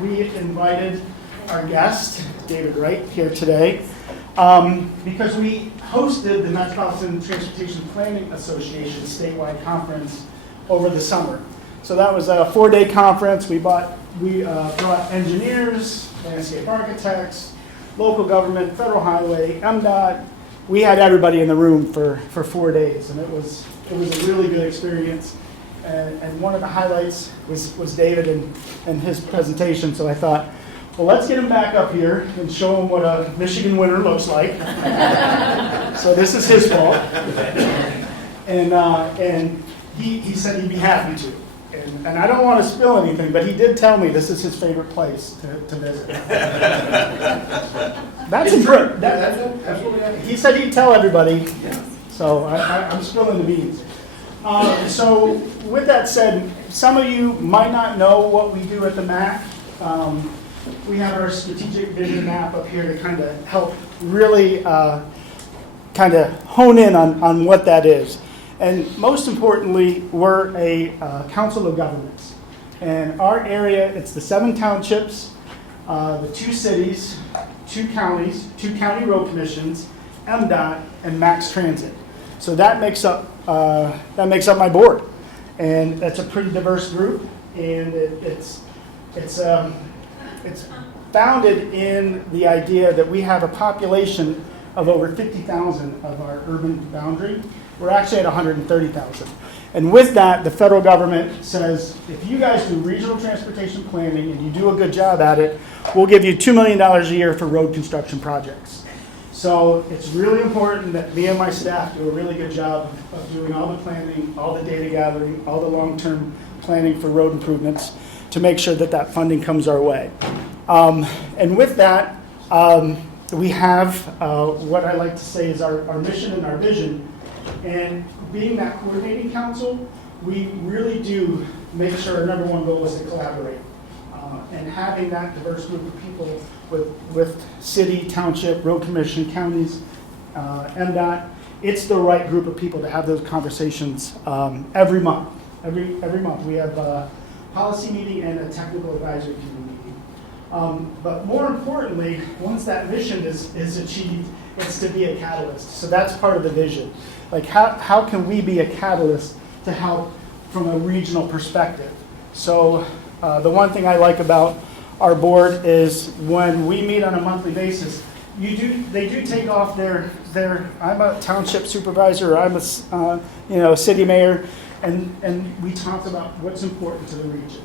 we invited our guest, David Wright, here today because we hosted the Metropolitan Transportation Planning Association statewide conference over the summer. So that was a 4-day conference. We brought engineers, landscape architects, local government, federal highway, MDOT. We had everybody in the room for 4 days, and it was a really good experience. And one of the highlights was David and his presentation. So I thought, well, let's get him back up here and show him what a Michigan winter looks like. So this is his fault. And he said he'd be happy to. And I don't want to spill anything, but he did tell me this is his favorite place to visit. That's true. Absolutely. He said he'd tell everybody. Yeah. So I'm spilling the beans. So with that said, some of you might not know what we do at the MAC. We have our strategic vision map up here to kind of help really kind of hone in on what that is. And most importantly, we're a council of governments. And our area, it's the 7 townships, the 2 cities, 2 counties, 2 county road commissions, MDOT, and Max Transit. So that makes up my board, and that's a pretty diverse group. And it's founded in the idea that we have a population of over 50,000 of our urban boundary. We're actually at 130,000. And with that, the federal government says, if you guys do regional transportation planning and you do a good job at it, we'll give you $2 million a year for road construction projects. So it's really important that me and my staff do a really good job of doing all the planning, all the data gathering, all the long-term planning for road improvements to make sure that that funding comes our way. And with that, we have what I like to say is our mission and our vision. And being that coordinating council, we really do make sure our number one goal is to collaborate. And having that diverse group of people with city, township, road commission, counties, MDOT, it's the right group of people to have those conversations every month. Every month we have a policy meeting and a technical advisory committee meeting. But more importantly, once that mission is achieved, it's to be a catalyst. So that's part of the vision. Like how can we be a catalyst to help from a regional perspective? So the one thing I like about our board is when we meet on a monthly basis, they do take off their I'm a township supervisor, or I'm a city mayor, and we talk about what's important to the region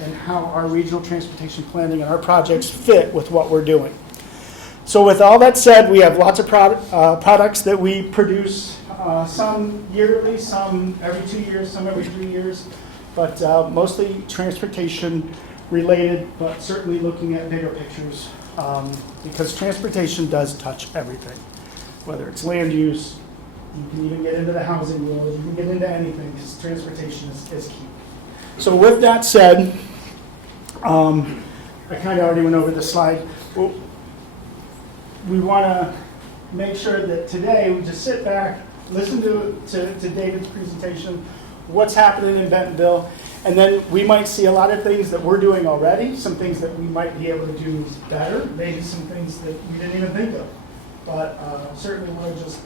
and how our regional transportation planning and our projects fit with what we're doing. So with all that said, we have lots of products that we produce, some yearly, some every 2 years, some every 3 years, but mostly transportation related, but certainly looking at bigger pictures because transportation does touch everything, whether it's land use, you can even get into the housing world, you can get into anything because transportation is key. So with that said, I kind of already went over the slide. Well, we want to make sure that today we just sit back, listen to David's presentation, what's happening in Bentonville, and then we might see a lot of things that we're doing already, some things that we might be able to do better, maybe some things that we didn't even think of. But certainly want to just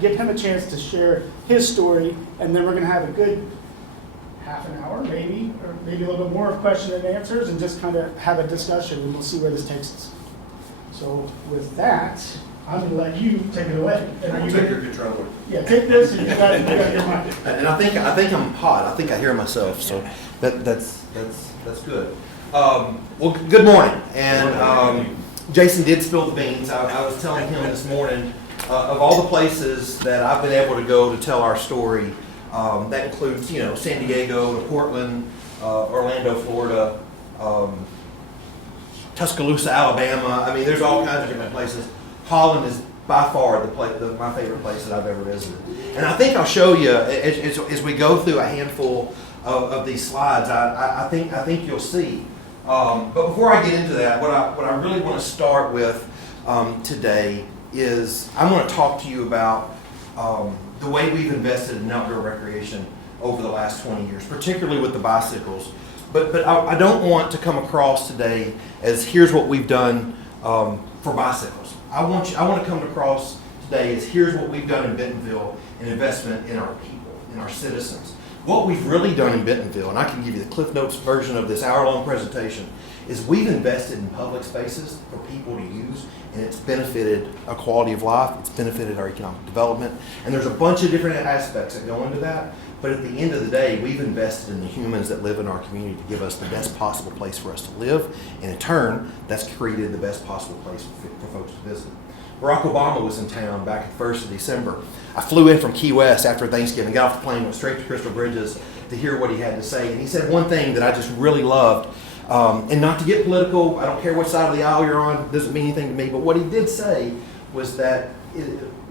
give him a chance to share his story, and then we're going to have a good half an hour, maybe, or maybe a little bit more of question and answers, and just kind of have a discussion, and we'll see where this takes us. So with that, I'm going to let you take it away. And I'll take your controller. Yeah, take this, and you got your mic. And I think I'm hot. I think I hear myself. So that's good. Well, good morning. And Jason did spill the beans. I was telling him this morning of all the places that I've been able to go to tell our story. That includes, San Diego to Portland, Orlando, Florida, Tuscaloosa, Alabama. I mean, there's all kinds of different places. Holland is by far my favorite place that I've ever visited. And I think I'll show you as we go through a handful of these slides. I think you'll see. But before I get into that, what I really want to start with today is I'm going to talk to you about the way we've invested in outdoor recreation over the last 20 years, particularly with the bicycles. But I don't want to come across today as here's what we've done for bicycles. I want to come across today as here's what we've done in Bentonville in investment in our people, in our citizens. What we've really done in Bentonville, and I can give you the Cliff Notes version of this hour-long presentation, is we've invested in public spaces for people to use, and it's benefited our quality of life, it's benefited our economic development, and there's a bunch of different aspects that go into that, but at the end of the day, we've invested in the humans that live in our community to give us the best possible place for us to live, and in turn, that's created the best possible place for folks to visit. Barack Obama was in town back at the 1st of December. I flew in from Key West after Thanksgiving, got off the plane, went straight to Crystal Bridges to hear what he had to say. And he said one thing that I just really loved, and not to get political, I don't care what side of the aisle you're on, it doesn't mean anything to me, but what he did say was that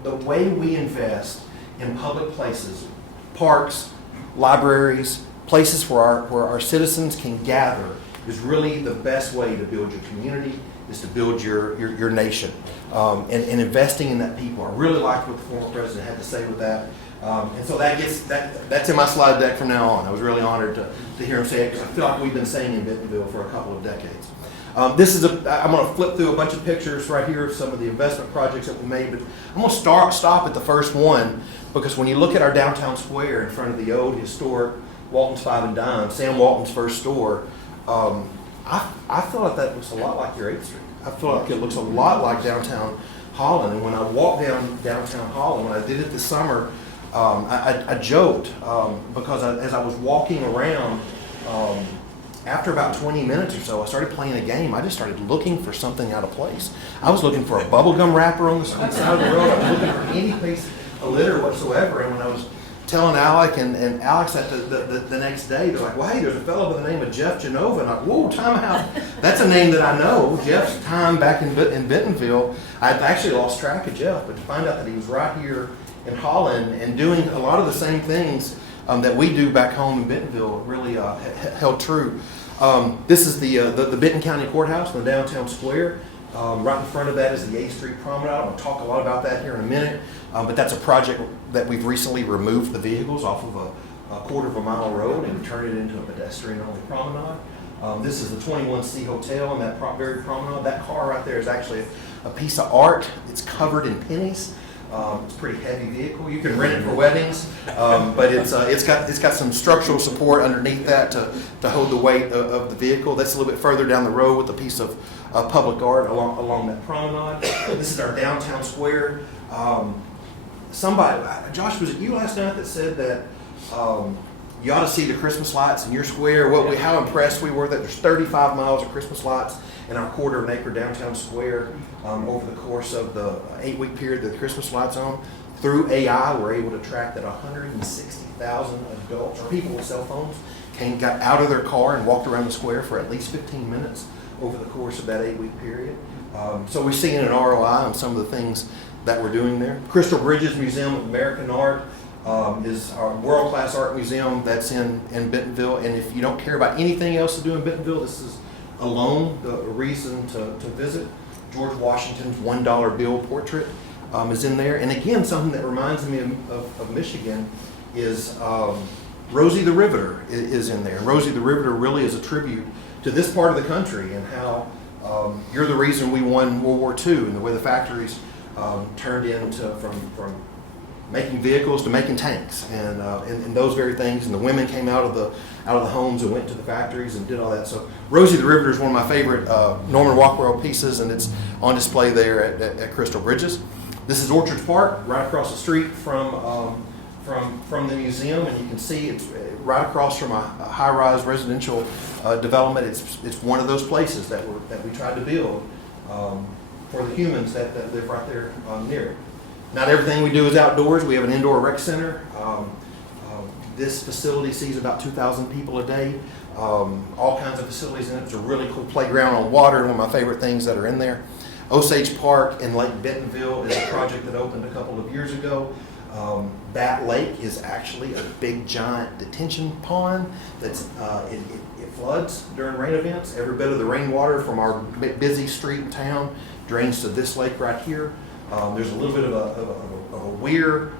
the way we invest in public places, parks, libraries, places where our citizens can gather is really the best way to build your community, is to build your nation. And investing in that people. I really liked what the former president had to say with that. And so that's in my slide deck from now on. I was really honored to hear him say it because I feel like we've been saying in Bentonville for a couple of decades. I'm going to flip through a bunch of pictures right here of some of the investment projects that we made, but I'm going to stop at the first one because when you look at our downtown square in front of the old historic Walton's Five and Dime, Sam Walton's first store, I feel like that looks a lot like your 8th Street. I feel like it looks a lot like downtown Holland. And when I walked down downtown Holland, when I did it this summer, I joked because as I was walking around, after about 20 minutes or so, I started playing a game. I just started looking for something out of place. I was looking for a bubblegum wrapper on the side of the road. I was looking for any piece of litter whatsoever. And when I was telling Alec and Alex that the next day, they're like, well, hey, there's a fellow by the name of Jeff Genova. And I'm like, whoa, time out. That's a name that I know. Jeff's time back in Bentonville, I'd actually lost track of Jeff, but to find out that he was right here in Holland and doing a lot of the same things that we do back home in Bentonville really held true. This is the Benton County Courthouse in the downtown square. Right in front of that is the 8th Street Promenade. I'm going to talk a lot about that here in a minute. But that's a project that we've recently removed the vehicles off of a quarter of a mile road and turned it into a pedestrian-only promenade. This is the 21C Hotel and that very promenade. That car right there is actually a piece of art. It's covered in pennies. It's a pretty heavy vehicle. You can rent it for weddings, but it's got some structural support underneath that to hold the weight of the vehicle. That's a little bit further down the road with a piece of public art along that promenade. This is our downtown square. Josh, was it you last night that said that you ought to see the Christmas lights in your square? How impressed we were that there's 35 miles of Christmas lights in our quarter of an acre downtown square over the course of the 8-week period that the Christmas lights on. Through AI, we're able to track that 160,000 adults or people with cell phones got out of their car and walked around the square for at least 15 minutes over the course of that 8-week period. So we're seeing an ROI on some of the things that we're doing there. Crystal Bridges Museum of American Art is our world-class art museum that's in Bentonville. And if you don't care about anything else to do in Bentonville, this is alone the reason to visit. George Washington's $1 bill portrait is in there. And again, something that reminds me of Michigan is Rosie the Riveter is in there. And Rosie the Riveter really is a tribute to this part of the country and how you're the reason we won World War II and the way the factories turned into from making vehicles to making tanks and those very things. And the women came out of the homes and went to the factories and did all that. So Rosie the Riveter is one of my favorite Norman Rockwell pieces, and it's on display there at Crystal Bridges. This is Orchards Park, right across the street from the museum, and you can see it's right across from a high-rise residential development. It's one of those places that we tried to build for the humans that live right there near it. Not everything we do is outdoors. We have an indoor rec center. This facility sees about 2,000 people a day. All kinds of facilities in it. It's a really cool playground on water, one of my favorite things that are in there. Osage Park in Lake Bentonville is a project that opened a couple of years ago. That lake is actually a big giant detention pond that's it floods during rain events. Every bit of the rainwater from our busy street and town drains to this lake right here. There's a little bit of a weir.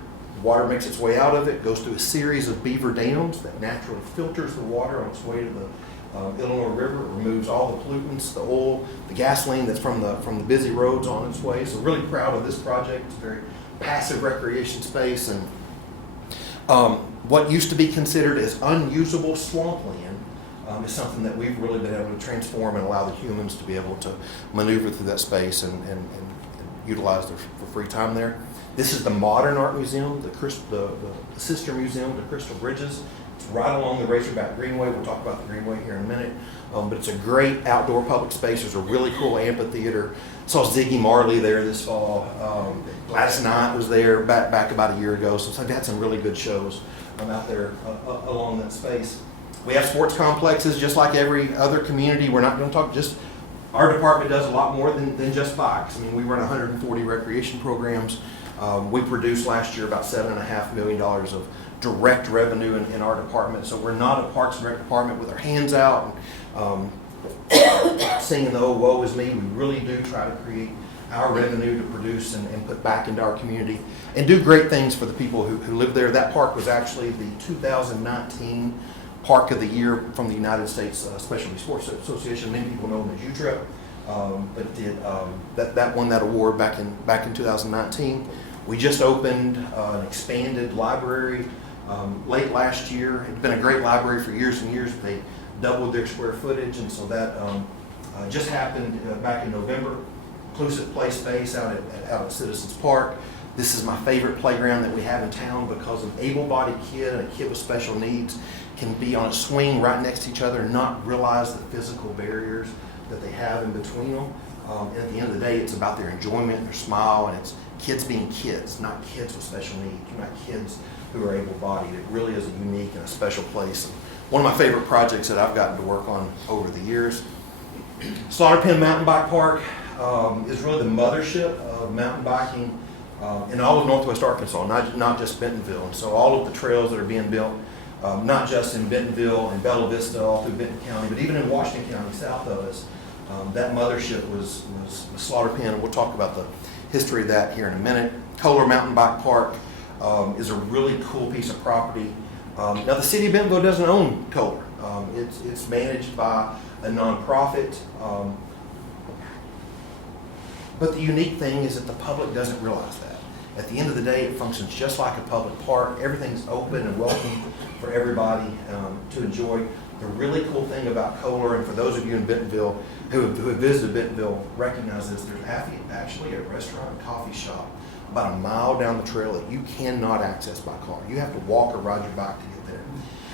Water makes its way out of it, goes through a series of beaver dams that naturally filters the water on its way to Illinois River. It removes all the pollutants, the oil, the gasoline that's from the busy roads on its way. So really proud of this project. It's a very passive recreation space, and what used to be considered as unusable swampland is something that we've really been able to transform and allow the humans to be able to maneuver through that space and utilize their free time there. This is the modern art museum, the sister museum to Crystal Bridges. It's right along the Razorback Greenway. We'll talk about the Greenway here in a minute. But it's a great outdoor public space. There's a really cool amphitheater. Saw Ziggy Marley there this fall. Gladys Knight was there back about a year ago. So they've had some really good shows out there along that space. We have sports complexes just like every other community. We're not going to talk just, our department does a lot more than just bikes. I mean, we run 140 recreation programs. We produced last year about $7.5 million of direct revenue in our department. So we're not a Parks and Rec department with our hands out and singing the "Oh, woe is me." We really do try to create our revenue to produce and put back into our community and do great things for the people who live there. That park was actually the 2019 Park of the Year from the United States Specialty Sports Association. Many people know them as UTREP, but that won that award back in 2019. We just opened an expanded library late last year. It's been a great library for years and years. They doubled their square footage, and so that just happened back in November. Inclusive play space out at Citizens Park. This is my favorite playground that we have in town because an able-bodied kid and a kid with special needs can be on a swing right next to each other and not realize the physical barriers that they have in between them. And at the end of the day, it's about their enjoyment, their smile, and it's kids being kids, not kids with special needs, not kids who are able-bodied. It really is a unique and a special place. And one of my favorite projects that I've gotten to work on over the years. Slaughter Pen Mountain Bike Park is really the mothership of mountain biking in all of Northwest Arkansas, not just Bentonville. And so all of the trails that are being built, not just in Bentonville and Bella Vista, all through Benton County, but even in Washington County, south of us, that mothership was Slaughter Pen, and we'll talk about the history of that here in a minute. Kohler Mountain Bike Park is a really cool piece of property. Now the city of Bentonville doesn't own Kohler. It's managed by a nonprofit. But the unique thing is that the public doesn't realize that. At the end of the day, it functions just like a public park. Everything's open and welcome for everybody to enjoy. The really cool thing about Kohler, and for those of you in Bentonville who have visited Bentonville, recognize this, there's actually a restaurant and coffee shop about a mile down the trail that you cannot access by car. You have to walk or ride your bike to get there.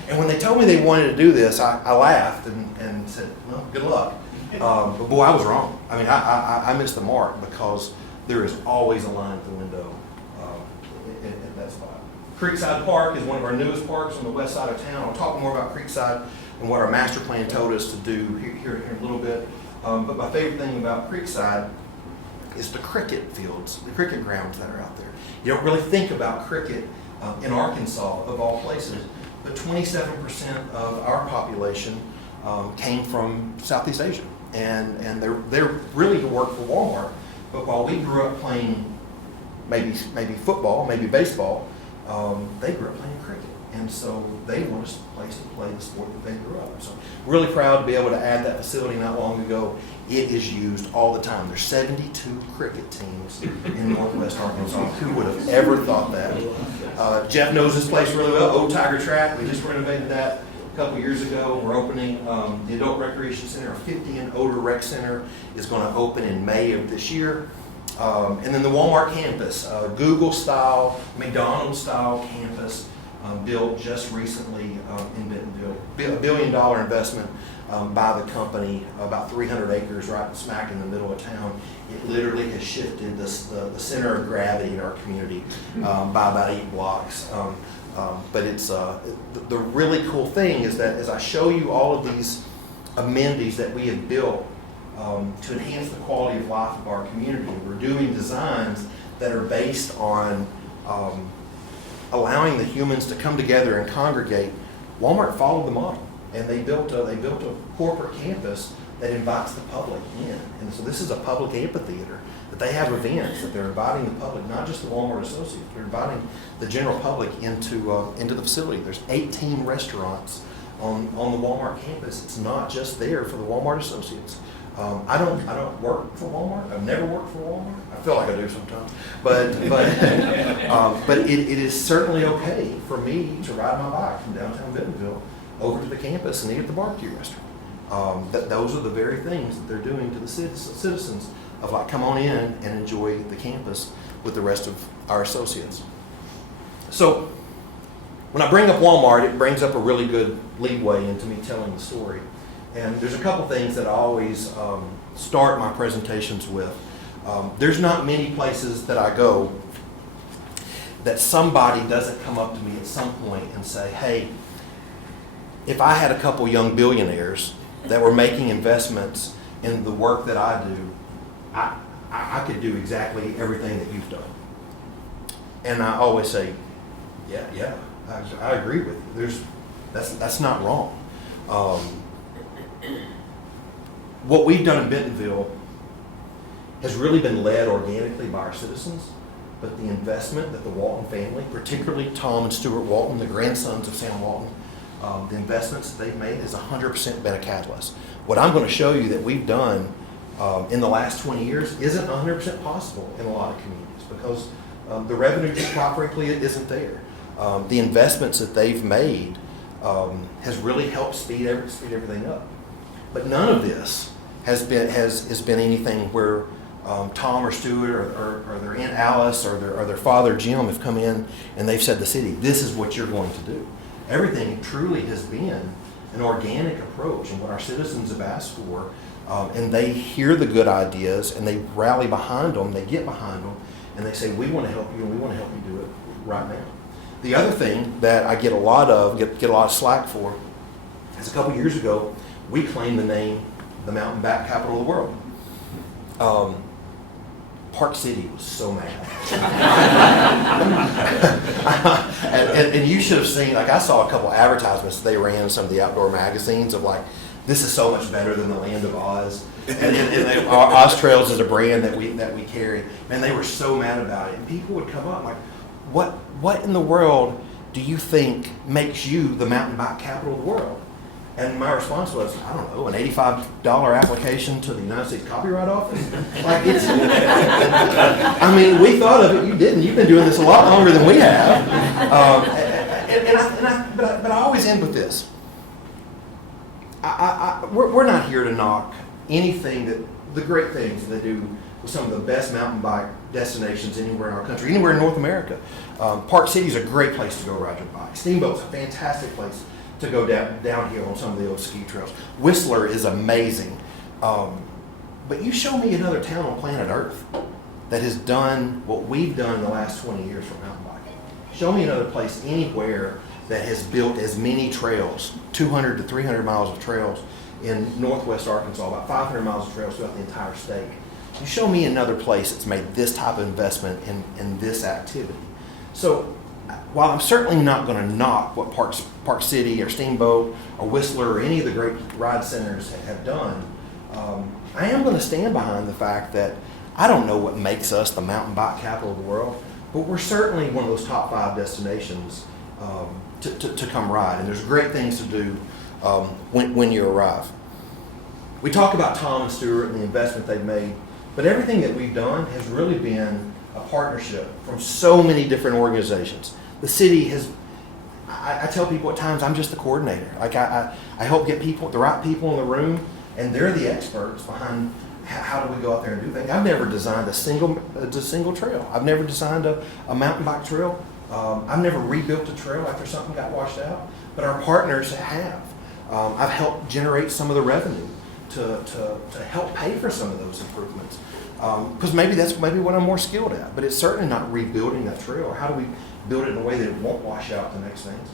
And when they told me they wanted to do this, I laughed and said, well, good luck. But boy, I was wrong. I mean, I missed the mark because there is always a line at the window at that spot. Creekside Park is one of our newest parks on the west side of town. I'll talk more about Creekside and what our master plan told us to do here in a little bit. But my favorite thing about Creekside is the cricket fields, the cricket grounds that are out there. You don't really think about cricket in Arkansas, of all places, but 27% of our population came from Southeast Asia. And they're really to work for Walmart. But while we grew up playing maybe football, maybe baseball, they grew up playing cricket. And so they want a place to play the sport that they grew up. So really proud to be able to add that facility not long ago. It is used all the time. There's 72 cricket teams in Northwest Arkansas. Who would have ever thought that? Jeff knows this place really well. Old Tiger Track. We just renovated that a couple years ago. We're opening the Adult Recreation Center. Our 50 and older rec center is going to open in May of this year. And then the Walmart campus, Google-style, McDonald's-style campus, built just recently in Bentonville. $1 billion investment by the company, about 300 acres right smack in the middle of town. It literally has shifted the center of gravity in our community by about 8 blocks. But it's the really cool thing is that as I show you all of these amenities that we have built to enhance the quality of life of our community, we're doing designs that are based on allowing the humans to come together and congregate. Walmart followed the model, and they built a corporate campus that invites the public in. And so this is a public amphitheater that they have events that they're inviting the public, not just the Walmart associates, they're inviting the general public into the facility. There's 18 restaurants on the Walmart campus, it's not just there for the Walmart associates. I don't work for Walmart. I've never worked for Walmart. I feel like I do sometimes, but it is certainly okay for me to ride my bike from downtown Bentonville over to the campus and eat at the barbecue restaurant. Those are the very things that they're doing to the citizens of like, come on in and enjoy the campus with the rest of our associates. So when I bring up Walmart, it brings up a really good leadway into me telling the story. And there's a couple things that I always start my presentations with. There's not many places that I go that somebody doesn't come up to me at some point and say, hey, if I had a couple young billionaires that were making investments in the work that I do, I could do exactly everything that you've done. And I always say, yeah, I agree with you. That's not wrong. What we've done in Bentonville has really been led organically by our citizens, but the investment that the Walton family, particularly Tom and Stuart Walton, the grandsons of Sam Walton, the investments that they've made has 100% been a catalyst. What I'm going to show you that we've done in the last 20 years isn't 100% possible in a lot of communities because the revenue, just quite frankly, isn't there. The investments that they've made has really helped speed everything up. But none of this has been anything where Tom or Stuart or their Aunt Alice or their father Jim have come in and they've said to the city, this is what you're going to do. Everything truly has been an organic approach and what our citizens have asked for, and they hear the good ideas and they rally behind them, they get behind them, and they say, we want to help you and we want to help you do it right now. The other thing that I get a lot of slack for is a couple years ago, we claimed the name the mountain bike capital of the world. Park City was so mad. and you should have seen, like I saw a couple advertisements they ran in some of the outdoor magazines of like, this is so much better than the Land of Oz. And Oz Trails is a brand that we carry. Man, they were so mad about it. And people would come up like, what in the world do you think makes you the mountain bike capital of the world? And my response was, I don't know, an $85 application to the United States Copyright Office? Like it's, I mean, we thought of it, you didn't. You've been doing this a lot longer than we have. But I always end with this. We're not here to knock anything the great things that they do with some of the best mountain bike destinations anywhere in our country, anywhere in North America. Park City is a great place to go ride your bike. Steamboat's a fantastic place to go downhill on some of the old ski trails. Whistler is amazing. But you show me another town on planet Earth that has done what we've done in the last 20 years for mountain biking. Show me another place anywhere that has built as many trails, 200 to 300 miles of trails in northwest Arkansas, about 500 miles of trails throughout the entire state. You show me another place that's made this type of investment in this activity. So while I'm certainly not going to knock what Park City or Steamboat or Whistler or any of the great ride centers have done, I am going to stand behind the fact that I don't know what makes us the mountain bike capital of the world, but we're certainly one of those top 5 destinations to come ride. And there's great things to do when you arrive. We talk about Tom and Stuart and the investment they've made, but everything that we've done has really been a partnership from so many different organizations. The city has, I tell people at times I'm just the coordinator. Like I help get the right people in the room, and they're the experts behind how do we go out there and do things. I've never designed a single trail. I've never designed a mountain bike trail. I've never rebuilt a trail after something got washed out, but our partners have. I've helped generate some of the revenue to help pay for some of those improvements. Because maybe that's what I'm more skilled at, but it's certainly not rebuilding that trail, or how do we build it in a way that it won't wash out the next things.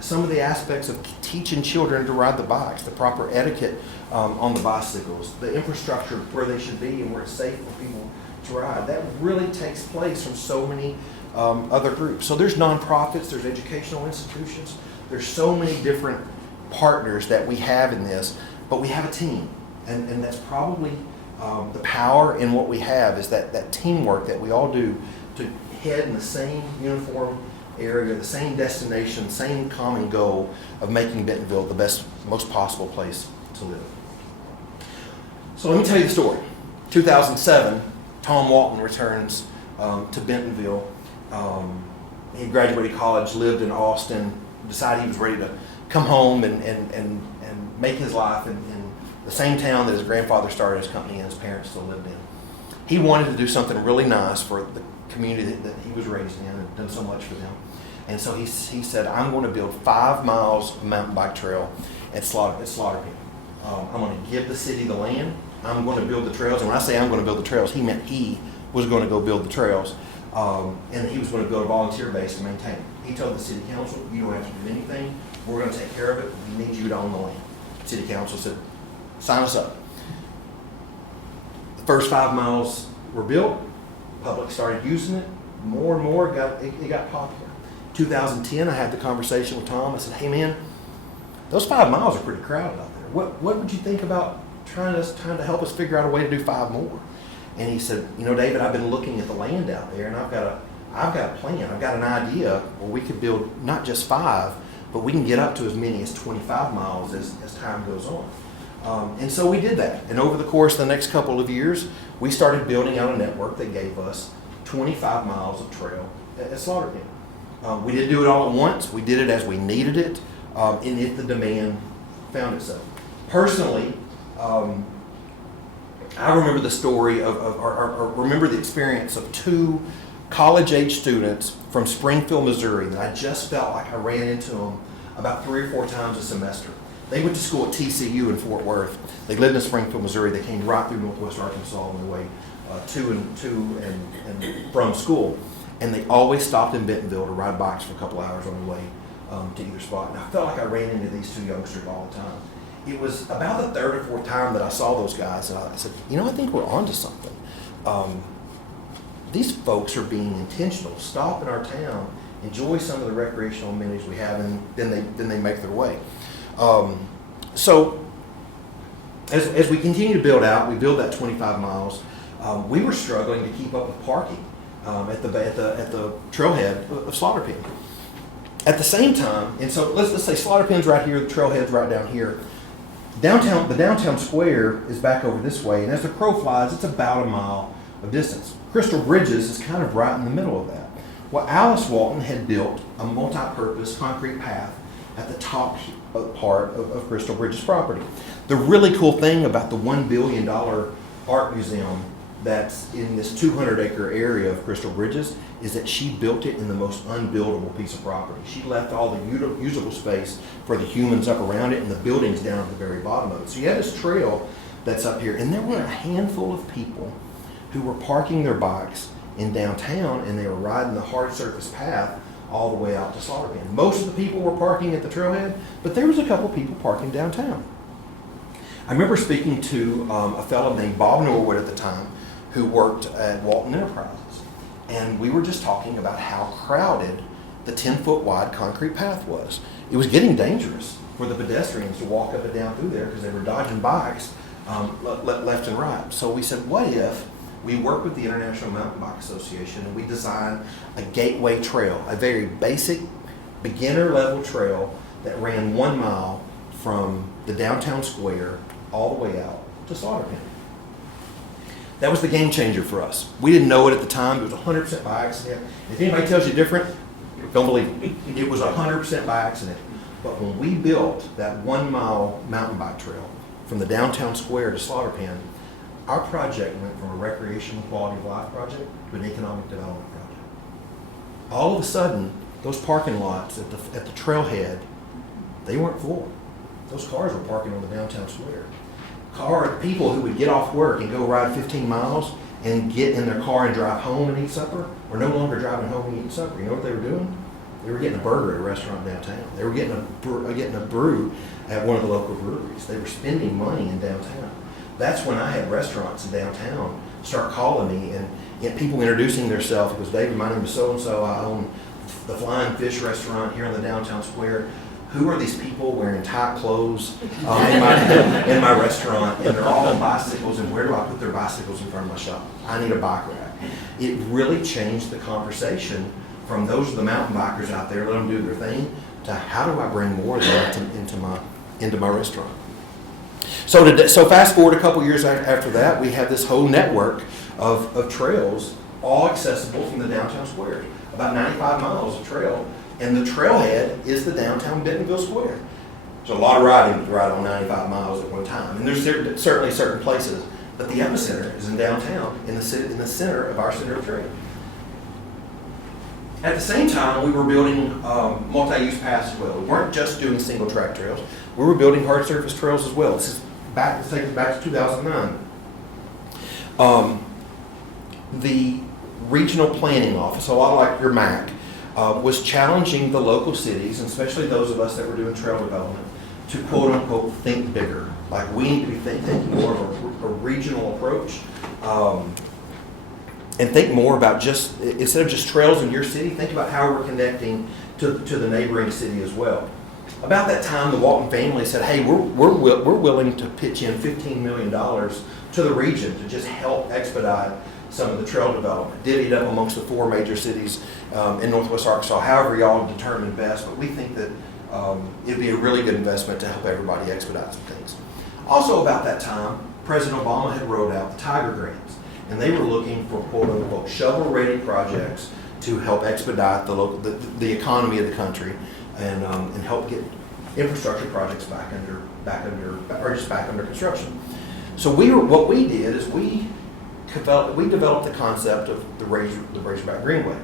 Some of the aspects of teaching children to ride the bikes, the proper etiquette on the bicycles, the infrastructure where they should be and where it's safe for people to ride, that really takes place from so many other groups. So there's nonprofits, there's educational institutions, there's so many different partners that we have in this, but we have a team, and that's probably the power in what we have is that teamwork that we all do to head in the same uniform area, the same destination, same common goal of making Bentonville the best, most possible place to live. So let me tell you the story. 2007, Tom Walton returns to Bentonville. He graduated college, lived in Austin, decided he was ready to come home and make his life in the same town that his grandfather started his company and his parents still lived in. He wanted to do something really nice for the community that he was raised in and done so much for them. And so he said, I'm going to build 5 miles of mountain bike trail at Slaughter Pen. I'm going to give the city the land. I'm going to build the trails. And when I say I'm going to build the trails, he meant he was going to go build the trails. And he was going to build a volunteer base to maintain it. He told the city council, you don't have to do anything. We're going to take care of it. We need you to own the land. The city council said, sign us up. The first 5 miles were built. The public started using it. More and more, it got popular. 2010, I had the conversation with Tom. I said, hey man, those 5 miles are pretty crowded out there. What would you think about trying to help us figure out a way to do 5 more? And he said, you know, David, I've been looking at the land out there, and I've got a plan. I've got an idea where we could build not just 5, but we can get up to as many as 25 miles as time goes on. And so we did that. And over the course of the next couple of years, we started building out a network that gave us 25 miles of trail at Slaughter Pen. We didn't do it all at once. We did it as we needed it, and if the demand found itself. Personally, I remember the story or remember the experience of 2 college-age students from Springfield, Missouri that I just felt like I ran into them about 3 or 4 times a semester. They went to school at TCU in Fort Worth. They lived in Springfield, Missouri. They came right through Northwest Arkansas on their way to and from school. And they always stopped in Bentonville to ride bikes for a couple hours on the way to either spot. And I felt like I ran into these 2 youngsters all the time. It was about the 3rd or 4th time that I saw those guys, and I said, you know, I think we're onto something. These folks are being intentional. Stop in our town, enjoy some of the recreational amenities we have, and then they make their way. So as we continue to build out, we build that 25 miles. We were struggling to keep up with parking at the trailhead of Slaughter Pen. At the same time, and so let's say Slaughter Pen's right here, the trailhead's right down here. The downtown square is back over this way, and as the crow flies, it's about a mile of distance. Crystal Bridges is kind of right in the middle of that. Well, Alice Walton had built a multi-purpose concrete path at the top part of Crystal Bridges property. The really cool thing about the $1 billion art museum that's in this 200-acre area of Crystal Bridges is that she built it in the most unbuildable piece of property. She left all the usable space for the humans up around it and the buildings down at the very bottom of it. So you have this trail that's up here, and there were a handful of people who were parking their bikes in downtown, and they were riding the hard surface path all the way out to Slaughter Pen. Most of the people were parking at the trailhead, but there was a couple people parking downtown. I remember speaking to a fellow named Bob Norwood at the time, who worked at Walton Enterprises. And we were just talking about how crowded the 10-foot wide concrete path was. It was getting dangerous for the pedestrians to walk up and down through there because they were dodging bikes left and right. So we said, what if we work with the International Mountain Bike Association and we design a gateway trail, a very basic beginner level trail that ran 1 mile from the downtown square all the way out to Slaughter Pen. That was the game changer for us. We didn't know it at the time. It was 100% by accident. If anybody tells you different, don't believe it. It was 100% by accident. But when we built that 1 mile mountain bike trail from the downtown square to Slaughter Pen, our project went from a recreational quality of life project to an economic development project. All of a sudden, those parking lots at the trailhead, they weren't full. Those cars were parking on the downtown square. People who would get off work and go ride 15 miles and get in their car and drive home and eat supper were no longer driving home and eating supper. You know what they were doing? They were getting a burger at a restaurant downtown. They were getting a brew at one of the local breweries. They were spending money in downtown. That's when I had restaurants in downtown start calling me and get people introducing themselves. It was, David, my name is so-and-so. I own the Flying Fish restaurant here in the downtown square. Who are these people wearing tight clothes in my restaurant, and they're all on bicycles, and where do I put their bicycles in front of my shop? I need a bike rack. It really changed the conversation from those are the mountain bikers out there, let them do their thing, to how do I bring more of that into my restaurant. So fast forward a couple years after that, we have this whole network of trails, all accessible from the downtown square. About 95 miles of trail, and the trailhead is the downtown Bentonville Square. There's a lot of riding to ride on 95 miles at one time, and there's certainly certain places, but the epicenter is in downtown, in the center of our center of trade. At the same time, we were building multi-use paths as well. We weren't just doing single track trails. We were building hard surface trails as well. Let's take us back to 2009. The regional planning office, a lot like your MAC, was challenging the local cities, and especially those of us that were doing trail development, to quote unquote think bigger. Like we need to be thinking more of a regional approach. And think more about just, instead of just trails in your city, think about how we're connecting to the neighboring city as well. About that time, the Walton family said, hey, we're willing to pitch in $15 million to the region to just help expedite some of the trail development, divvied up amongst the 4 major cities in Northwest Arkansas, however y'all determine best, but we think that it'd be a really good investment to help everybody expedite some things. Also about that time, President Obama had rolled out the Tiger Grants, and they were looking for quote-unquote shovel-ready projects to help expedite the economy of the country and help get infrastructure projects back under construction. So what we did is we developed the concept of the Razorback Greenway.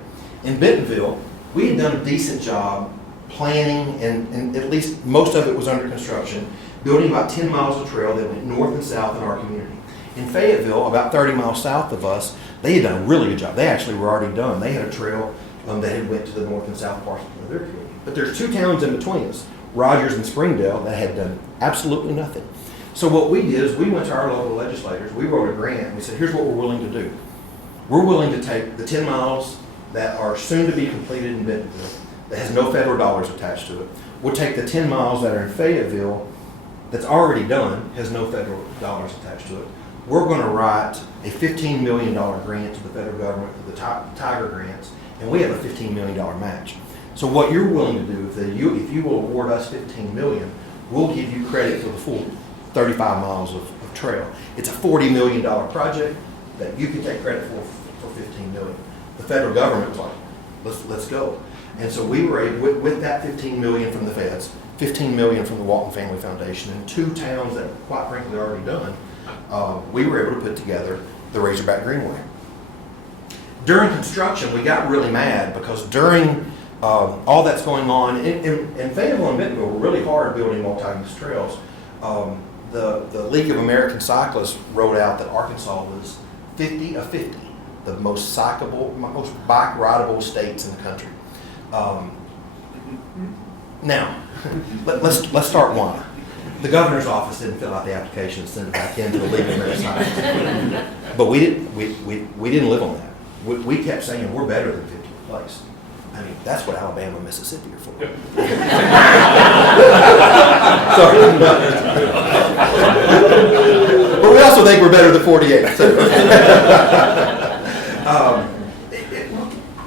In Bentonville, we had done a decent job planning, and at least most of it was under construction, building about 10 miles of trail that went north and south in our community. In Fayetteville, about 30 miles south of us, they had done a really good job. They actually were already done. They had a trail that had went to the north and south parts of their community. But there's 2 towns in between us, Rogers and Springdale, that had done absolutely nothing. So what we did is we went to our local legislators, we wrote a grant, and we said, here's what we're willing to do. We're willing to take the 10 miles that are soon to be completed in Bentonville, that has no federal dollars attached to it. We'll take the 10 miles that are in Fayetteville, that's already done, has no federal dollars attached to it. We're going to write a $15 million grant to the federal government for the Tiger Grants, and we have a $15 million match. So what you're willing to do, if you will award us $15 million, we'll give you credit for the full 35 miles of trail. It's a $40 million project that you can take credit for $15 million. The federal government was like, let's go. And so we were able, with that $15 million from the feds, $15 million from the Walton Family Foundation, and 2 towns that quite frankly are already done, we were able to put together the Razorback Greenway. During construction, we got really mad because during all that's going on, and Fayetteville and Bentonville were really hard building multi-use trails. The League of American Cyclists wrote out that Arkansas was 50 of 50, the most bike rideable states in the country. Now, let's start one. The governor's office didn't fill out the application and send it back into the League of American Cyclists. But we didn't live on that. We kept saying we're better than 50th place. I mean, that's what Alabama and Mississippi are for. Sorry. But we also think we're better than 48. So.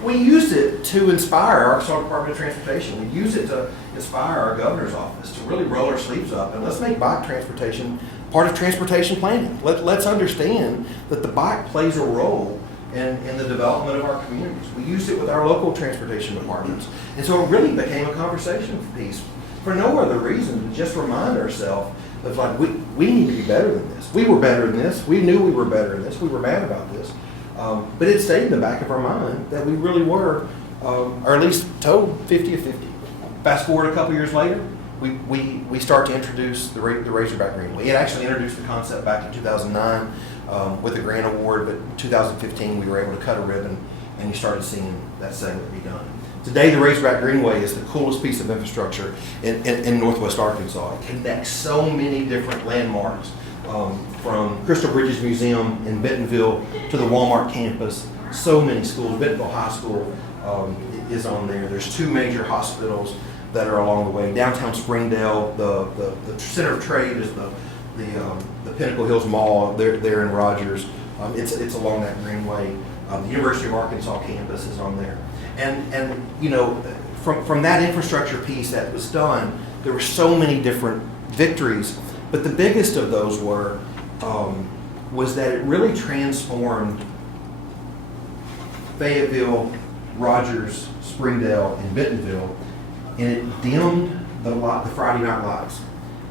We used it to inspire our Arkansas Department of Transportation. We use it to inspire our governor's office to really roll our sleeves up and let's make bike transportation part of transportation planning. Let's understand that the bike plays a role in the development of our communities. We used it with our local transportation departments. And so it really became a conversation piece for no other reason than just remind ourselves of like, we need to be better than this. We were better than this. We knew we were better than this. We were mad about this. But it stayed in the back of our mind that we really were, or at least told 50 of 50. Fast forward a couple years later, we start to introduce the Razorback Greenway. It actually introduced the concept back in 2009 with a grant award, but in 2015 we were able to cut a ribbon and you started seeing that segment be done. Today the Razorback Greenway is the coolest piece of infrastructure in Northwest Arkansas. It connects so many different landmarks, from Crystal Bridges Museum in Bentonville to the Walmart campus. So many schools. Bentonville High School is on there. There's 2 major hospitals that are along the way. Downtown Springdale, the center of trade is the Pinnacle Hills Mall. They're in Rogers. It's along that greenway. The University of Arkansas campus is on there. And you know, from that infrastructure piece that was done, there were so many different victories, but the biggest of those was that it really transformed Fayetteville, Rogers, Springdale, and Bentonville, and it dimmed the Friday night lights.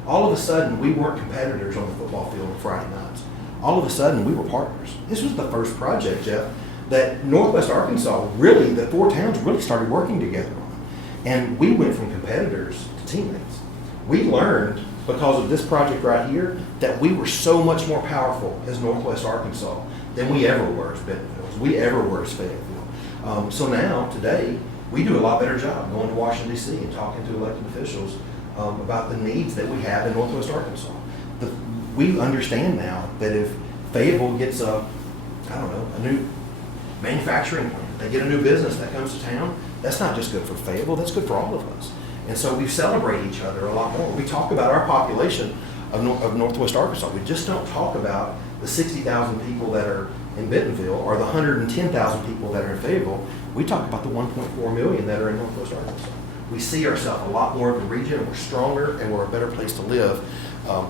All of a sudden, we weren't competitors on the football field on Friday nights. All of a sudden, we were partners. This was the first project, Jeff, that Northwest Arkansas, really, the 4 towns really started working together on. And we went from competitors to teammates. We learned, because of this project right here, that we were so much more powerful as Northwest Arkansas than we ever were as Bentonville, as we ever were as Fayetteville. So now, today, we do a lot better job going to Washington, D.C. and talking to elected officials about the needs that we have in Northwest Arkansas. We understand now that if Fayetteville gets a new manufacturing plant, they get a new business that comes to town, that's not just good for Fayetteville, that's good for all of us. And so we celebrate each other a lot more. We talk about our population of Northwest Arkansas. We just don't talk about the 60,000 people that are in Bentonville or the 110,000 people that are in Fayetteville. We talk about the 1.4 million that are in Northwest Arkansas. We see ourselves a lot more of a region, and we're stronger, and we're a better place to live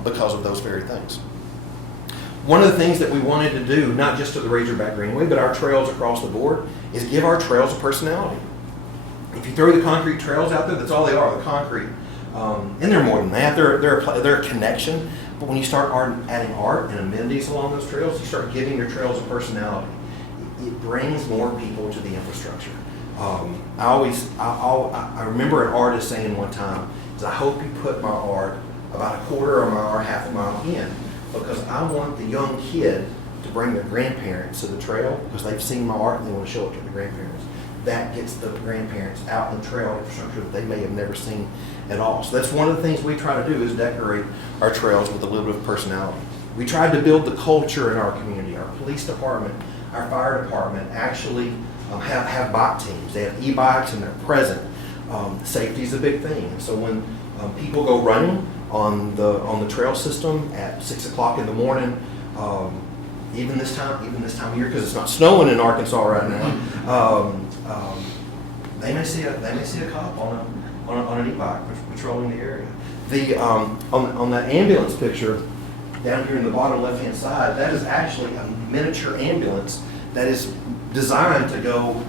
because of those very things. One of the things that we wanted to do, not just to the Razorback Greenway, but our trails across the board, is give our trails a personality. If you throw the concrete trails out there, that's all they are, the concrete. And they're more than that. They're a connection. But when you start adding art and amenities along those trails, you start giving your trails a personality. It brings more people to the infrastructure. I remember an artist saying one time, I hope you put my art about a quarter of a mile or half a mile in, because I want the young kid to bring their grandparents to the trail because they've seen my art and they want to show it to the grandparents. That gets the grandparents out in the trail infrastructure that they may have never seen at all. So that's one of the things we try to do, is decorate our trails with a little bit of personality. We tried to build the culture in our community. Our police department, our fire department actually have bike teams. They have e-bikes and they're present. Safety is a big thing. And so when people go running on the trail system at 6 o'clock in the morning, even this time of year, because it's not snowing in Arkansas right now, they may see a cop on an e-bike patrolling the area. On that ambulance picture down here in the bottom left-hand side, that is actually a miniature ambulance that is designed to go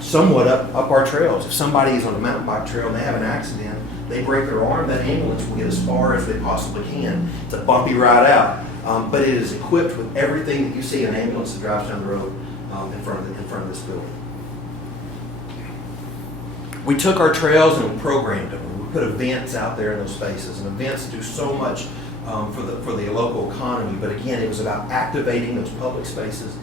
somewhat up our trails. If somebody is on a mountain bike trail and they have an accident, they break their arm, that ambulance will get as far as they possibly can. It's a bumpy ride out, but it is equipped with everything that you see an ambulance that drives down the road in front of this building. We took our trails and we programmed them. We put events out there in those spaces, and events do so much for the local economy. But again, it was about activating those public spaces,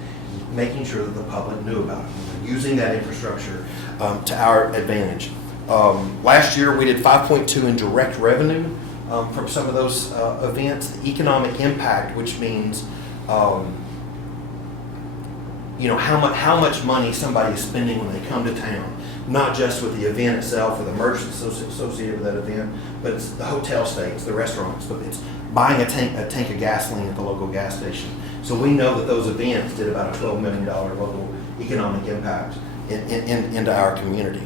making sure that the public knew about it, using that infrastructure to our advantage. Last year, we did 5.2 in direct revenue from some of those events. The economic impact, which means how much money somebody is spending when they come to town, not just with the event itself or the merch associated with that event, but it's the hotel stays, the restaurants, but it's buying a tank of gasoline at the local gas station. So we know that those events did about a $12 million local economic impact into our community.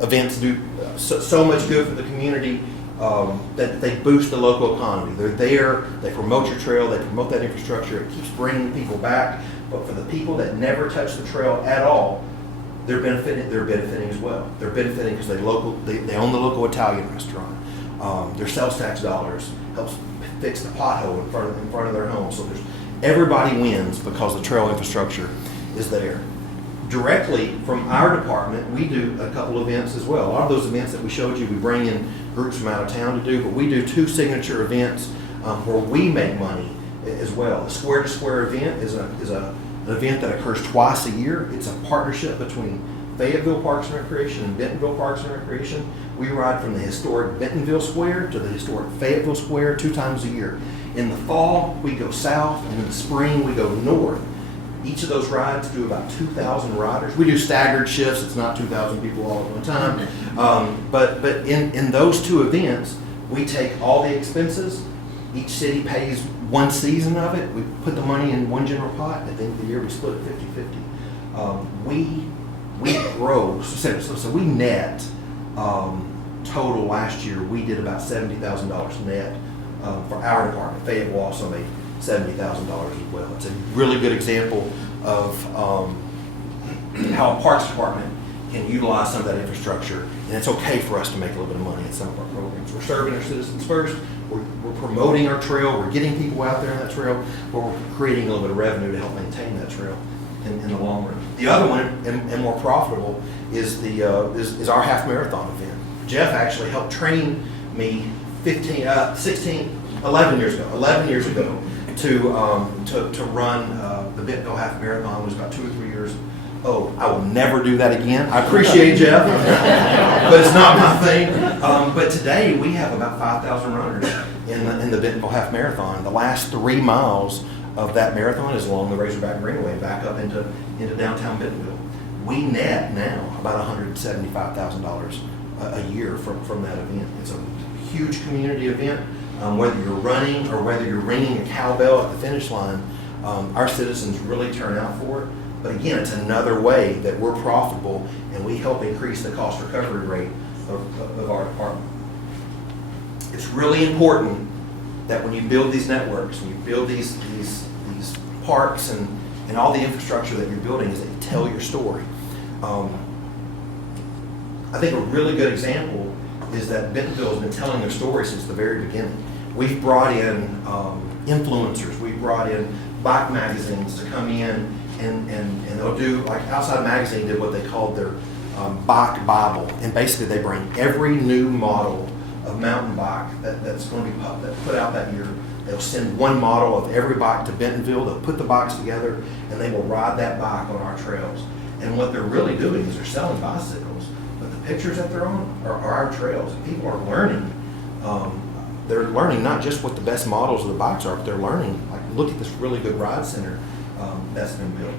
Events do so much good for the community that they boost the local economy. They're there, they promote your trail, they promote that infrastructure, it keeps bringing people back. But for the people that never touch the trail at all, they're benefiting as well. They're benefiting because they own the local Italian restaurant. Their sales tax dollars helps fix the pothole in front of their home. So everybody wins because the trail infrastructure is there. Directly from our department, we do a couple events as well. A lot of those events that we showed you, we bring in groups from out of town to do, but we do 2 signature events where we make money as well. The Square to Square event is an event that occurs twice a year. It's a partnership between Fayetteville Parks and Recreation and Bentonville Parks and Recreation. We ride from the historic Bentonville Square to the historic Fayetteville Square 2 times a year. In the fall, we go south, and in the spring, we go north. Each of those rides do about 2,000 riders. We do staggered shifts. It's not 2,000 people all at one time. But in those 2 events, we take all the expenses. Each city pays 1 season of it. We put the money in one general pot. At the end of the year, we split it 50-50 we grow, so we net, total last year, we did about $70,000 net for our department. Fayetteville also made $70,000 as well. It's a really good example of how a parks department can utilize some of that infrastructure, and it's okay for us to make a little bit of money in some of our programs. We're serving our citizens first, we're promoting our trail, we're getting people out there on that trail, but we're creating a little bit of revenue to help maintain that trail in the long run. The other one, and more profitable, is is our half marathon event. Jeff actually helped train me 11 years ago to run the Bentonville half marathon. It was about 2 or 3 years. Oh, I will never do that again. I appreciate Jeff, but it's not my thing. But today we have about 5,000 runners in the Bentonville half marathon. The last 3 miles of that marathon is along the Razorback Greenway back up into downtown Bentonville. We net now about $175,000 a year from that event. It's a huge community event. Whether you're running or whether you're ringing a cowbell at the finish line, our citizens really turn out for it. But again, it's another way that we're profitable and we help increase the cost recovery rate of our department. It's really important that when you build these networks, when you build these parks and all the infrastructure that you're building, is that you tell your story. I think a really good example is that Bentonville has been telling their story since the very beginning. We've brought in influencers. We've brought in bike magazines to come in and they'll do, like Outside Magazine did what they called their bike Bible. And basically they bring every new model of mountain bike that's going to be put out that year. They'll send one model of every bike to Bentonville. They'll put the bikes together and they will ride that bike on our trails. And what they're really doing is they're selling bicycles, but the pictures that they're on are our trails. And people are learning. They're learning not just what the best models of the bikes are, but they're learning, like, look at this really good ride center that's been built.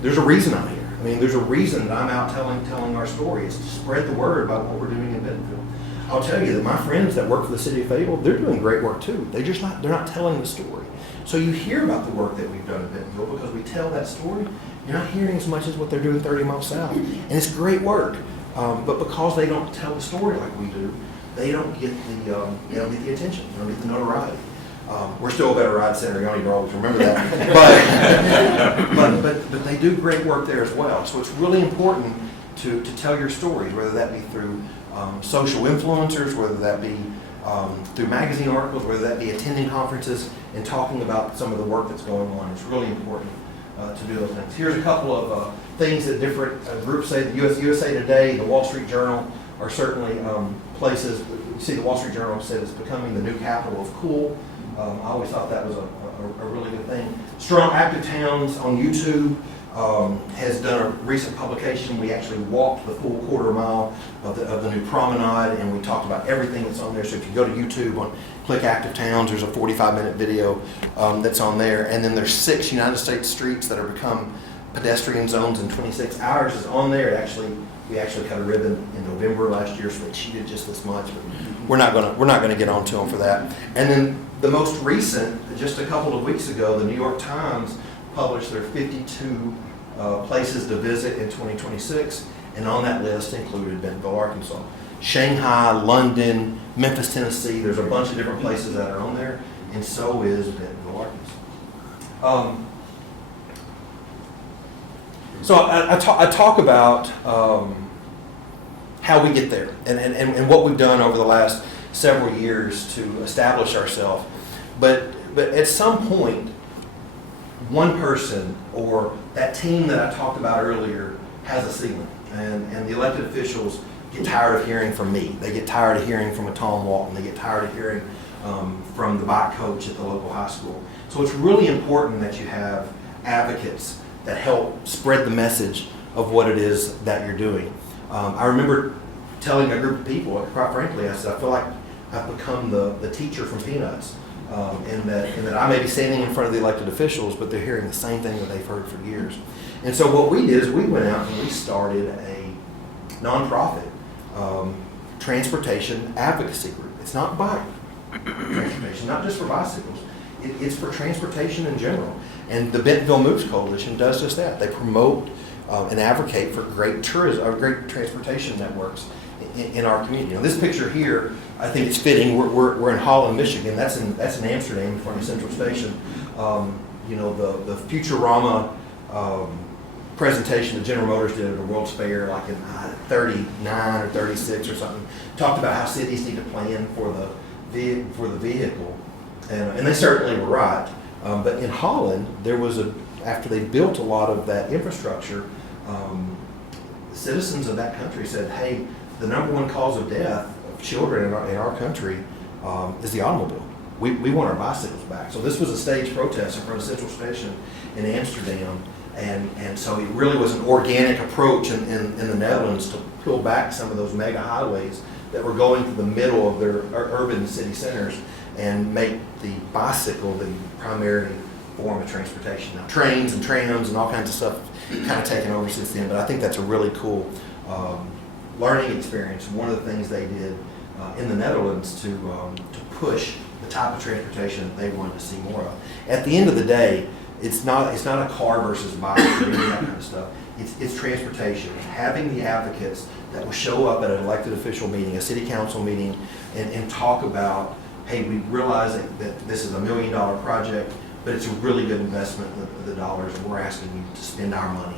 There's a reason I'm here. I mean, there's a reason that I'm out telling our story. It's to spread the word about what we're doing in Bentonville. I'll tell you that my friends that work for the city of Fayetteville, they're doing great work too. They're not telling the story. So you hear about the work that we've done in Bentonville because we tell that story. You're not hearing as much as what they're doing 30 miles south. And it's great work. But because they don't tell the story like we do, they don't get the attention. They don't get the notoriety. We're still a better ride center. You don't need to always remember that. But they do great work there as well. So it's really important to tell your stories, whether that be through social influencers, whether that be through magazine articles, whether that be attending conferences and talking about some of the work that's going on. It's really important to do those things. Here's a couple of things that different groups say. The USA Today, the Wall Street Journal are certainly places. You see, the Wall Street Journal said it's becoming the new capital of cool. I always thought that was a really good thing. Strong Active Towns on YouTube has done a recent publication. We actually walked the full quarter mile of the new promenade, and we talked about everything that's on there. So if you go to YouTube and click Active Towns, there's a 45-minute video that's on there. And then there's 6 United States streets that are become pedestrian zones in 26. Ours is on there. We actually cut a ribbon in November last year, so they cheated just this much. But we're not gonna get onto them for that. And then the most recent, just a couple of weeks ago, the New York Times published their 52 places to visit in 2026, and on that list included Bentonville, Arkansas, Shanghai, London, Memphis, Tennessee. There's a bunch of different places that are on there, and so is Bentonville, Arkansas. So I talk about how we get there and what we've done over the last several years to establish ourselves. But at some point, one person or that team that I talked about earlier has a ceiling. And the elected officials get tired of hearing from me. They get tired of hearing from a Tom Walton. They get tired of hearing from the bike coach at the local high school. So it's really important that you have advocates that help spread the message of what it is that you're doing. I remember telling a group of people, quite frankly, I said, I feel like I've become the teacher from Peanuts, and that I may be standing in front of the elected officials, but they're hearing the same thing that they've heard for years. And so what we did is we went out and we started a nonprofit transportation advocacy group. It's not bike transportation, not just for bicycles. it's for transportation in general. And the Bentonville Moves Coalition does just that. They promote and advocate for great tourism, or great transportation networks in our community. Now, this picture here, I think it's fitting. We're in Holland, Michigan. That's in Amsterdam, in front of Central Station. You know, the Futurama presentation that General Motors did at the World's Fair, like in 39 or 36 or something, talked about how cities need to plan for the vehicle, and they certainly were right. But in Holland, there was after they built a lot of that infrastructure, citizens of that country said, hey, the number one cause of death of children in our country is the automobile. We want our bicycles back. So this was a staged protest in front of Central Station in Amsterdam, and so it really was an organic approach in the Netherlands to pull back some of those mega highways that were going through the middle of their urban city centers and make the bicycle the primary form of transportation. Now, trains and trams and all kinds of stuff kind of taken over since then, but I think that's a really cool learning experience. One of the things they did in the Netherlands to push the type of transportation that they wanted to see more of. At the end of the day, it's not a car versus bike or any of that kind of stuff. It's transportation. Having the advocates that will show up at an elected official meeting, a city council meeting, and talk about, hey, we realize that this is $1 million project, but it's a really good investment of the dollars, and we're asking you to spend our money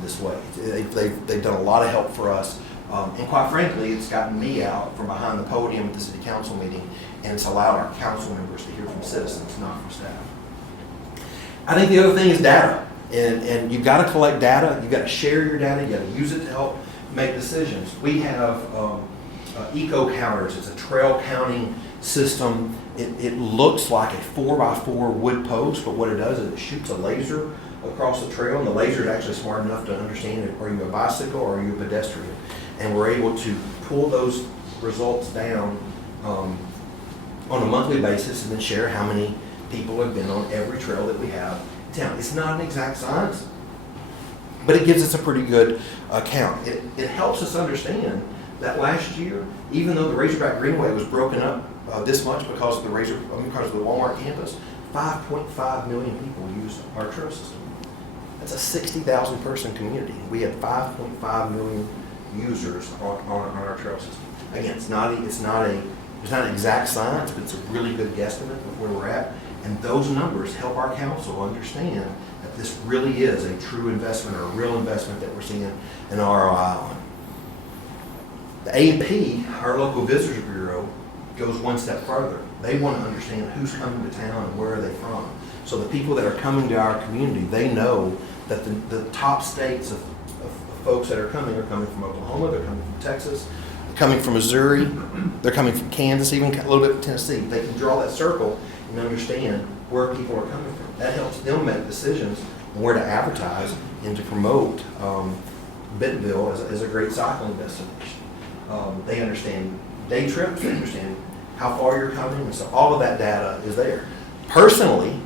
this way. They've done a lot of help for us, and quite frankly, it's gotten me out from behind the podium at the city council meeting, and it's allowed our council members to hear from citizens, not from staff. I think the other thing is data, and you've got to collect data, you've got to share your data, you've got to use it to help make decisions. We have eco counters. It's a trail counting system. It looks like a 4x4 wood post, but what it does is it shoots a laser across the trail, and the laser is actually smart enough to understand, are you a bicycle or are you a pedestrian? And we're able to pull those results down on a monthly basis and then share how many people have been on every trail that we have in town. It's not an exact science, but it gives us a pretty good count. It helps us understand that last year, even though the Razorback Greenway was broken up this much because of the Walmart campus, 5.5 million people used our trail system. That's a 60,000 person community. We had 5.5 million users on our trail system. Again, it's not an exact science, but it's a really good guesstimate of where we're at. And those numbers help our council understand that this really is a true investment or a real investment that we're seeing an ROI on. The A&P, our local visitors bureau, goes one step further. They want to understand who's coming to town and where are they from. So the people that are coming to our community, they know that the top states of folks that are coming from Oklahoma, they're coming from Texas, they're coming from Missouri, they're coming from Kansas, even a little bit of Tennessee. They can draw that circle and understand where people are coming from. That helps them make decisions on where to advertise and to promote Bentonville as a great cycling destination. They understand day trips, they understand how far you're coming, and so all of that data is there. Personally,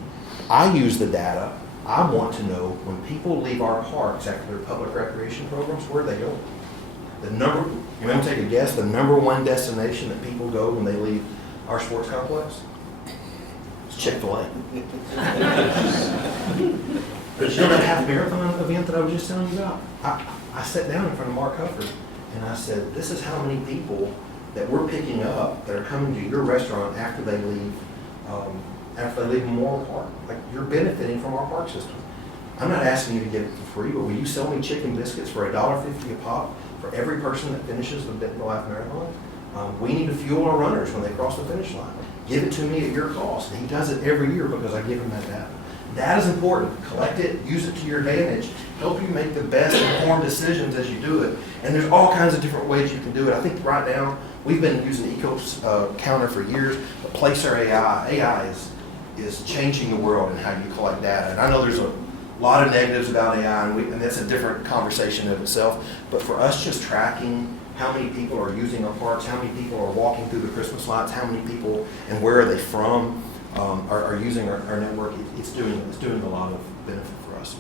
I use the data. I want to know when people leave our parks after their public recreation programs, where are they going? You want to take a guess, the number one destination that people go when they leave our sports complex? It's Chick-fil-A. But you know that half marathon event that I was just telling you about? I sat down in front of Mark Hufford and I said, this is how many people that we're picking up that are coming to your restaurant after they leave Memorial Park. Like, you're benefiting from our park system. I'm not asking you to get it for free, but will you sell me chicken biscuits for $1.50 a pop for every person that finishes the Bentonville AK Marathon? We need to fuel our runners when they cross the finish line. Give it to me at your cost. And he does it every year because I give him that data. That is important. Collect it, use it to your advantage, help you make the best informed decisions as you do it. And there's all kinds of different ways you can do it. I think right now, we've been using Eco Counter for years, but Placer AI is changing the world in how you collect data. And I know there's a lot of negatives about AI, and that's a different conversation of itself. But for us, just tracking how many people are using our parks, how many people are walking through the Christmas lights, how many people and where are they from are using our network, it's doing a lot of benefit for us.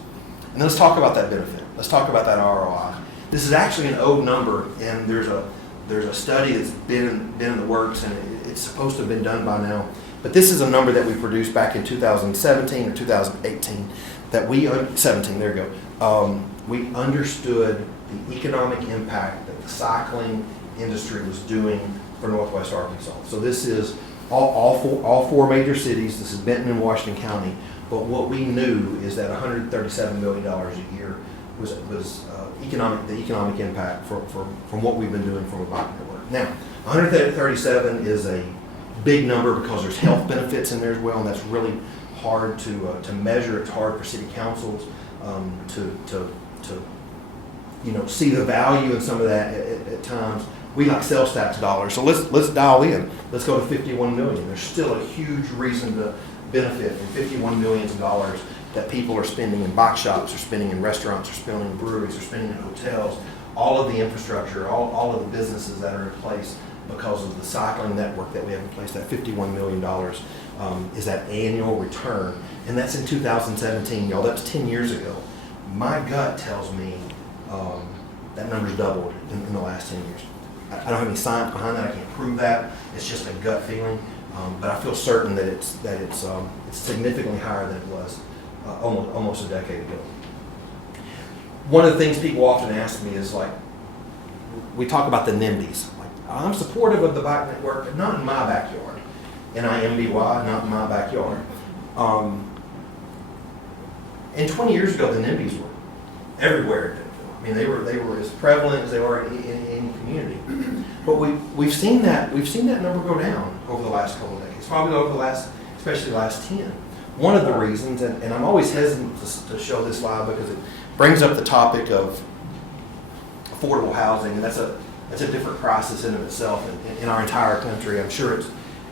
And let's talk about that benefit. Let's talk about that ROI. This is actually an old number, and there's a study that's been in the works, and it's supposed to have been done by now But this is a number that we produced back in 2017 or 2018 that we, 17, there you go. We understood the economic impact that the cycling industry was doing for Northwest Arkansas. So this is all four major cities. This is Benton and Washington County. But what we knew is that $137 million a year was the economic impact from what we've been doing from a bike network. Now, 137 is a big number because there's health benefits in there as well, and that's really hard to measure. It's hard for city councils to see the value in some of that at times. We like sales tax dollars, so let's dial in. Let's go to 51 million. There's still a huge reason to benefit from 51 million dollars that people are spending in bike shops, or spending in restaurants, or spending in breweries, or spending in hotels. All of the infrastructure, all of the businesses that are in place because of the cycling network that we have in place. That $51 million is that annual return, and that's in 2017, y'all. That's 10 years ago. My gut tells me that number's doubled in the last 10 years. I don't have any science behind that. I can't prove that. It's just a gut feeling, but I feel certain that it's significantly higher than it was almost a decade ago. One of the things people often ask me is, like, we talk about the NIMBYs. Like, I'm supportive of the bike network, but not in my backyard. NIMBY, not in my backyard. And 20 years ago, the NIMBYs were everywhere. I mean, they were as prevalent as they are in any community. But we've seen that number go down over the last couple of decades, probably over especially the last 10. One of the reasons, and I'm always hesitant to show this slide because it brings up the topic of affordable housing, and that's a different crisis in of itself in our entire country. I'm sure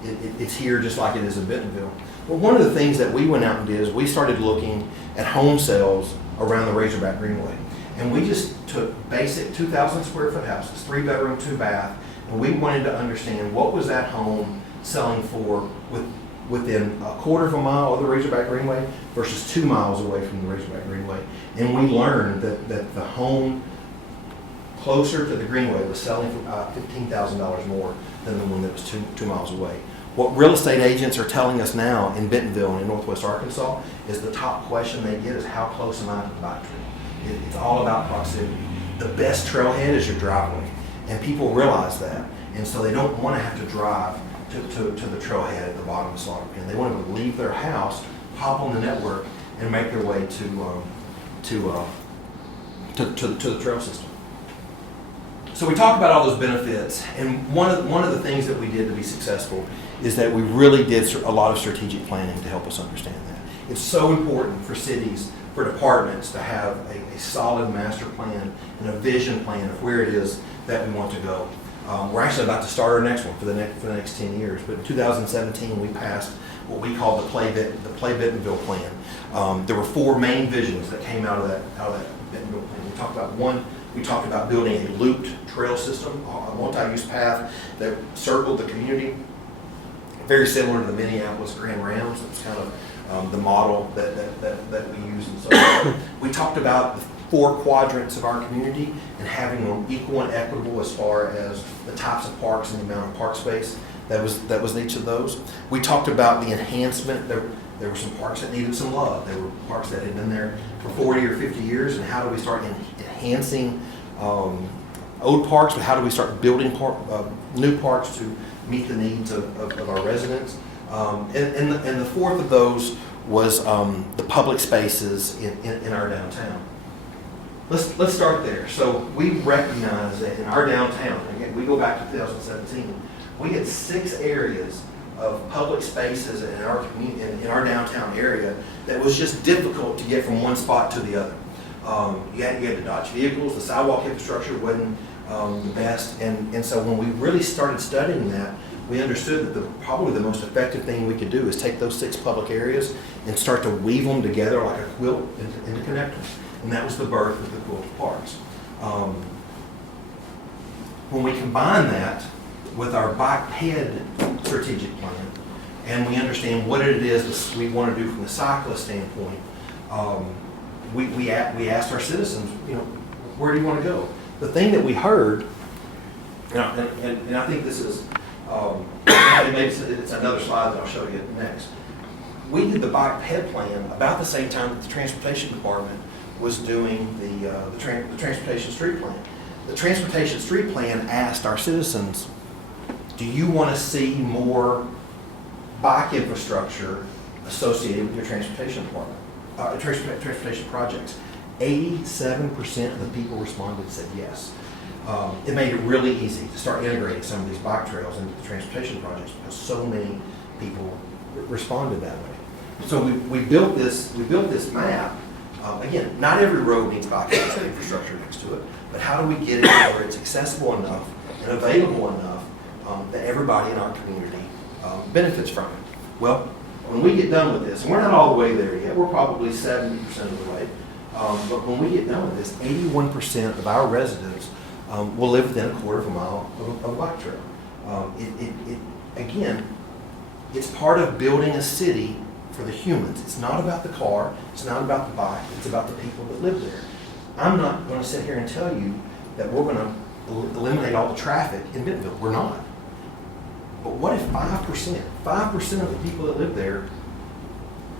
it's here just like it is in Bentonville. But one of the things that we went out and did is we started looking at home sales around the Razorback Greenway. And we just took basic 2,000 square foot houses, 3-bedroom, 2-bath, and we wanted to understand what was that home selling for within a quarter of a mile of the Razorback Greenway versus 2 miles away from the Razorback Greenway. And we learned that the home closer to the Greenway was selling for about $15,000 more than the one that was 2 miles away. What real estate agents are telling us now in Bentonville and in Northwest Arkansas is the top question they get is, how close am I to the bike trail? It's all about proximity. The best trailhead is your driveway, and people realize that, and so they don't want to have to drive to the trailhead at the bottom of the slaughter pen. They want to leave their house, hop on the network, and make their way to the trail system. So we talk about all those benefits, and one of the things that we did to be successful is that we really did a lot of strategic planning to help us understand that. It's so important for cities, for departments to have a solid master plan and a vision plan of where it is that we want to go. We're actually about to start our next one for the next 10 years. But in 2017, we passed what we call the Play Bentonville plan. There were 4 main visions that came out of that Bentonville plan. We talked about building a looped trail system, a multi-use path that circled the community, very similar to the Minneapolis Grand Rounds. That's kind of the model that we use and so forth. We talked about the 4 quadrants of our community and having them equal and equitable as far as the types of parks and the amount of park space that was in each of those. We talked about the enhancement. There were some parks that needed some love. There were parks that had been there for 40 or 50 years, and how do we start enhancing old parks, but how do we start building new parks to meet the needs of our residents? And the 4th of those was the public spaces in our downtown. Let's start there. So we recognize that in our downtown, again, we go back to 2017, we had 6 areas of public spaces in our community, in our downtown area, that was just difficult to get from one spot to the other. You had to dodge vehicles, the sidewalk infrastructure wasn't the best, and so when we really started studying that, we understood that probably the most effective thing we could do is take those 6 public areas and start to weave them together like a quilt into connectors. And that was the birth of the Quilt Parks. When we combine that with our bike ped strategic plan, and we understand what it is we want to do from the cyclist standpoint, we asked our citizens, where do you want to go? The thing that we heard, and I think this is And maybe it's another slide that I'll show you next. We did the bike ped plan about the same time that the transportation department was doing the transportation street plan. The transportation street plan asked our citizens, do you want to see more bike infrastructure associated with your transportation department, transportation projects? 87% of the people responded and said yes. It made it really easy to start integrating some of these bike trails into the transportation projects because so many people responded that way. So we built this map. Again, not every road needs bike infrastructure next to it, but how do we get it where it's accessible enough and available enough that everybody in our community benefits from it? Well, when we get done with this, and we're not all the way there yet, we're probably 70% of the way, but when we get done with this, 81% of our residents will live within a quarter of a mile of a bike trail. Again, it's part of building a city for the humans. It's not about the car, it's not about the bike, it's about the people that live there. I'm not going to sit here and tell you that we're going to eliminate all the traffic in Bentonville. We're not. But what if 5% of the people that live there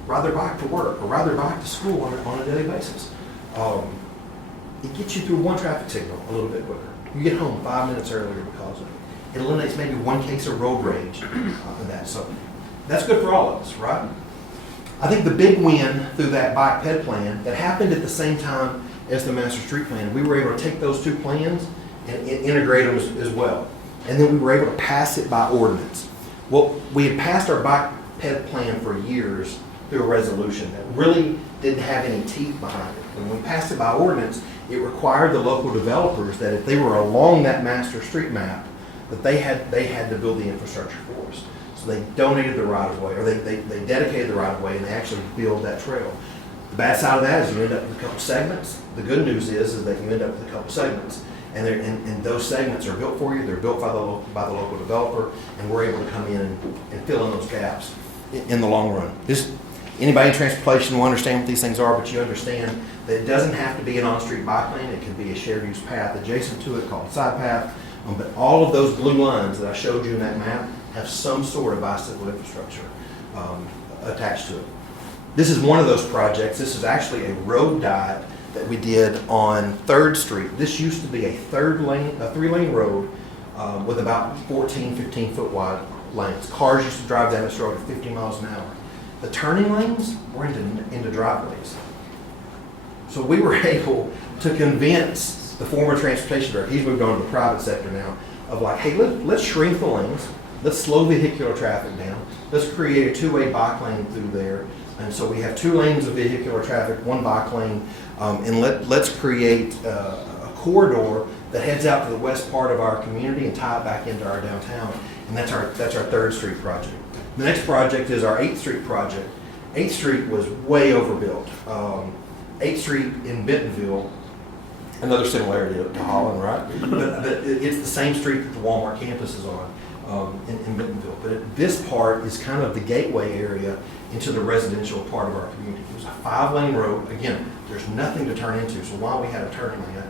ride their bike to work or ride their bike to school on a daily basis? It gets you through one traffic signal a little bit quicker. You get home 5 minutes earlier because of it. It eliminates maybe one case of road rage in that. So that's good for all of us, right? I think the big win through that bike ped plan that happened at the same time as the master street plan, we were able to take those two plans and integrate them as well. And then we were able to pass it by ordinance. Well, we had passed our bike ped plan for years through a resolution that really didn't have any teeth behind it. When we passed it by ordinance, it required the local developers that if they were along that master street map, that they had to build the infrastructure for us. So they donated the right of way, or they dedicated the right of way, and they actually built that trail. The bad side of that is you end up with a couple segments. The good news is that you end up with a couple segments, and those segments are built for you. They're built by the local developer, and we're able to come in and fill in those gaps in the long run. Anybody in transportation will understand what these things are, but you understand that it doesn't have to be an on-street bike lane. It can be a shared use path adjacent to it called side path. But all of those blue lines that I showed you in that map have some sort of bicycle infrastructure attached to it. This is one of those projects. This is actually a road diet that we did on 3rd Street. This used to be a 3-lane road with about 14, 15 foot wide lanes. Cars used to drive down this road at 50 miles an hour. The turning lanes were into driveways. So we were able to convince the former transportation director, he's moved on to the private sector now, of like, hey, let's shrink the lanes, let's slow vehicular traffic down, let's create a 2-way bike lane through there. And so we have 2 lanes of vehicular traffic, 1 bike lane, and let's create a corridor that heads out to the west part of our community and tie it back into our downtown. And that's our 3rd Street project. The next project is our 8th Street project. 8th Street was way overbuilt. 8th Street in Bentonville, another similarity to Holland, right? But it's the same street that the Walmart campus is on in Bentonville. But this part is kind of the gateway area into the residential part of our community. It was a 5-lane road. Again, there's nothing to turn into, so why we had a turning lane,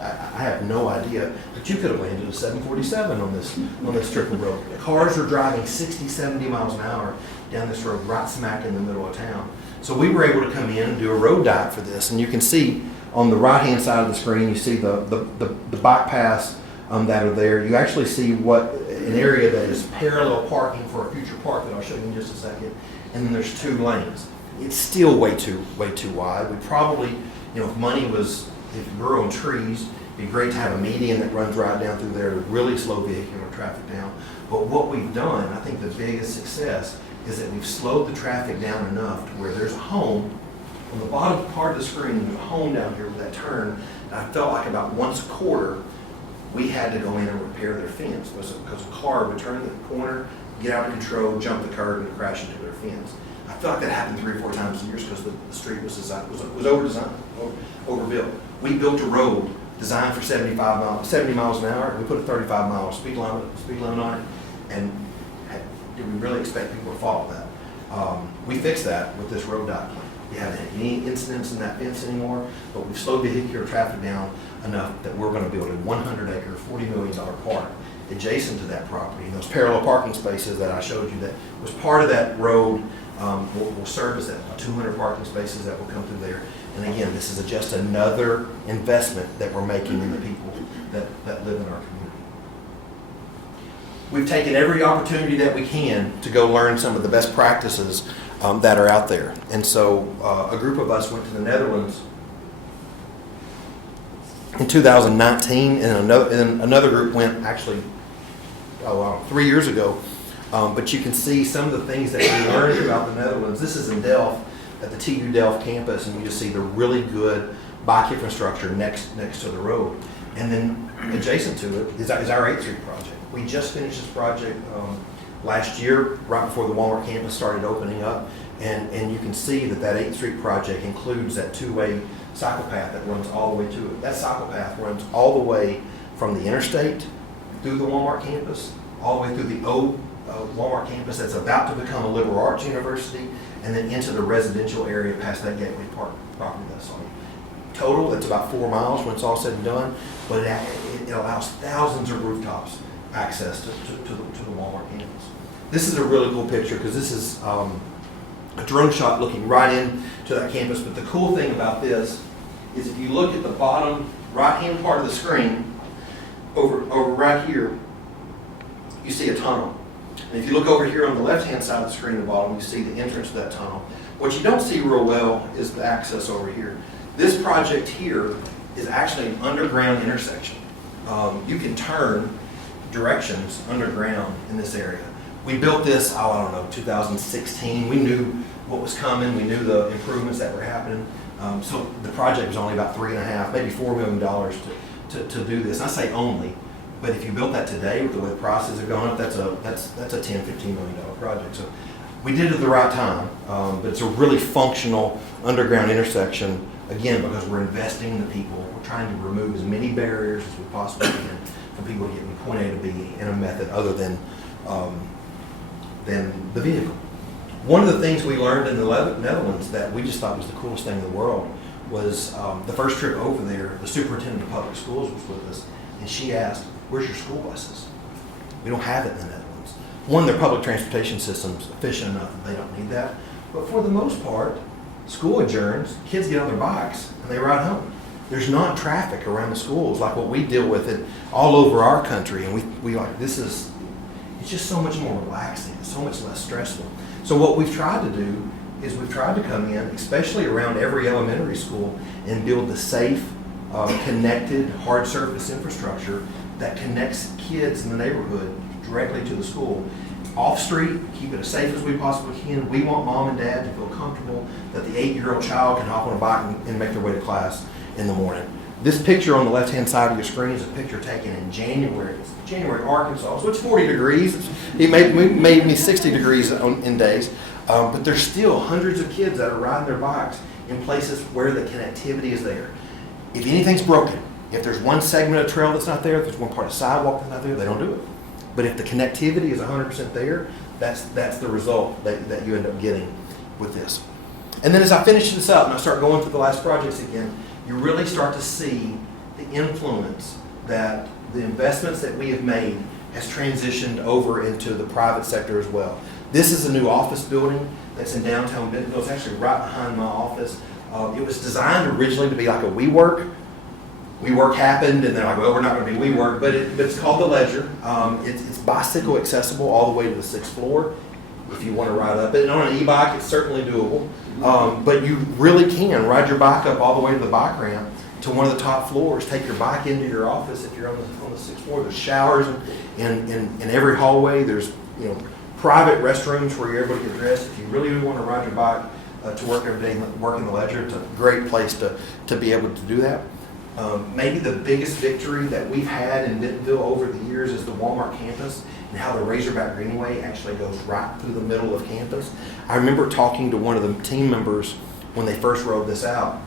I have no idea. But you could have landed a 747 on this strip of road. Cars are driving 60, 70 miles an hour down this road right smack in the middle of town. So we were able to come in and do a road diet for this. And you can see on the right-hand side of the screen, you see the bike paths that are there. You actually see an area that is parallel parking for a future park that I'll show you in just a second. And then there's 2 lanes. It's still way too wide. We probably, if money was, if you grew on trees, it'd be great to have a median that runs right down through there to really slow vehicular traffic down. But what we've done, I think the biggest success is that we've slowed the traffic down enough to where there's a home on the bottom part of the screen. There's a home down here with that turn. And I felt like about once a quarter, we had to go in and repair their fence because a car would turn the corner, get out of control, jump the curb, and crash into their fence. I felt like that happened 3 or 4 times a year because the street was over-designed, overbuilt. We built a road designed for 70 miles an hour. We put a 35-mile speed limit on it, and did we really expect people to follow that? We fixed that with this road diet plan. We haven't had any incidents in that fence anymore, but we've slowed vehicular traffic down enough that we're going to build a 100-acre, $40 million park adjacent to that property. And those parallel parking spaces that I showed you that was part of that road will service that, 200 parking spaces that will come through there. And again, this is just another investment that we're making in the people that live in our community. We've taken every opportunity that we can to go learn some of the best practices that are out there. And so a group of us went to the Netherlands in 2019, and another group went actually 3 years ago. But you can see some of the things that we learned about the Netherlands. This is in Delft, at the TU Delft campus, and you just see the really good bike infrastructure next to the road. And then adjacent to it is our 8th Street project. We just finished this project last year, right before the Walmart campus started opening up. And you can see that 8th Street project includes that two-way cycle path that runs all the way to it. That cycle path runs all the way from the interstate through the Walmart campus, all the way through the old Walmart campus that's about to become a liberal arts university, and then into the residential area past that Gateway Park property that's on it. Total, that's about 4 miles when it's all said and done, but it allows thousands of rooftops access to the Walmart campus. This is a really cool picture because this is a drone shot looking right into that campus. But the cool thing about this is if you look at the bottom right-hand part of the screen, over right here, you see a tunnel. And if you look over here on the left-hand side of the screen at the bottom, you see the entrance to that tunnel. What you don't see real well is the access over here. This project here is actually an underground intersection. You can turn directions underground in this area. We built this, I don't know, 2016. We knew what was coming. We knew the improvements that were happening. So the project was only about $3.5, maybe $4 million to do this. And I say only, but if you built that today with the way the prices have gone up, that's a $10, $15 million project. So we did it at the right time, but it's a really functional underground intersection, again, because we're investing in the people. We're trying to remove as many barriers as we possibly can for people to get from point A to B in a method other than the vehicle. One of the things we learned in the Netherlands that we just thought was the coolest thing in the world was the first trip over there, the superintendent of public schools was with us, and she asked, "Where's your school buses?" We don't have it in the Netherlands. One, their public transportation system's efficient enough that they don't need that. But for the most part, school adjourns, kids get on their bikes, and they ride home. There's not traffic around the schools like what we deal with it all over our country. And we like, it's just so much more relaxing, it's so much less stressful. So what we've tried to do is we've tried to come in, especially around every elementary school, and build the safe, connected, hard surface infrastructure that connects kids in the neighborhood directly to the school. Off street, keep it as safe as we possibly can. We want mom and dad to feel comfortable that the 8-year-old child can hop on a bike and make their way to class in the morning. This picture on the left-hand side of your screen is a picture taken in January. It's January, Arkansas, so it's 40 degrees. It may be 60 degrees in days, but there's still hundreds of kids that are riding their bikes in places where the connectivity is there. If anything's broken, if there's one segment of trail that's not there, if there's one part of sidewalk that's not there, they don't do it. But if the connectivity is 100% there, that's the result that you end up getting with this. And then as I finish this up and I start going through the last projects again, you really start to see the influence that the investments that we have made has transitioned over into the private sector as well. This is a new office building that's in downtown Bentonville. It's actually right behind my office. It was designed originally to be like a WeWork. WeWork happened, and they're like, well, we're not going to be WeWork, but it's called the Ledger. It's bicycle accessible all the way to the 6th floor if you want to ride up it. And on an e-bike, it's certainly doable. But you really can ride your bike up all the way to the bike ramp to one of the top floors, take your bike into your office if you're on the 6th floor. There's showers in every hallway. There's private restrooms where you're able to get dressed. If you really want to ride your bike to work every day, work in the Ledger, it's a great place to be able to do that. Maybe the biggest victory that we've had in Bentonville over the years is the Walmart campus and how the Razorback Greenway actually goes right through the middle of campus. I remember talking to one of the team members when they first rolled this out.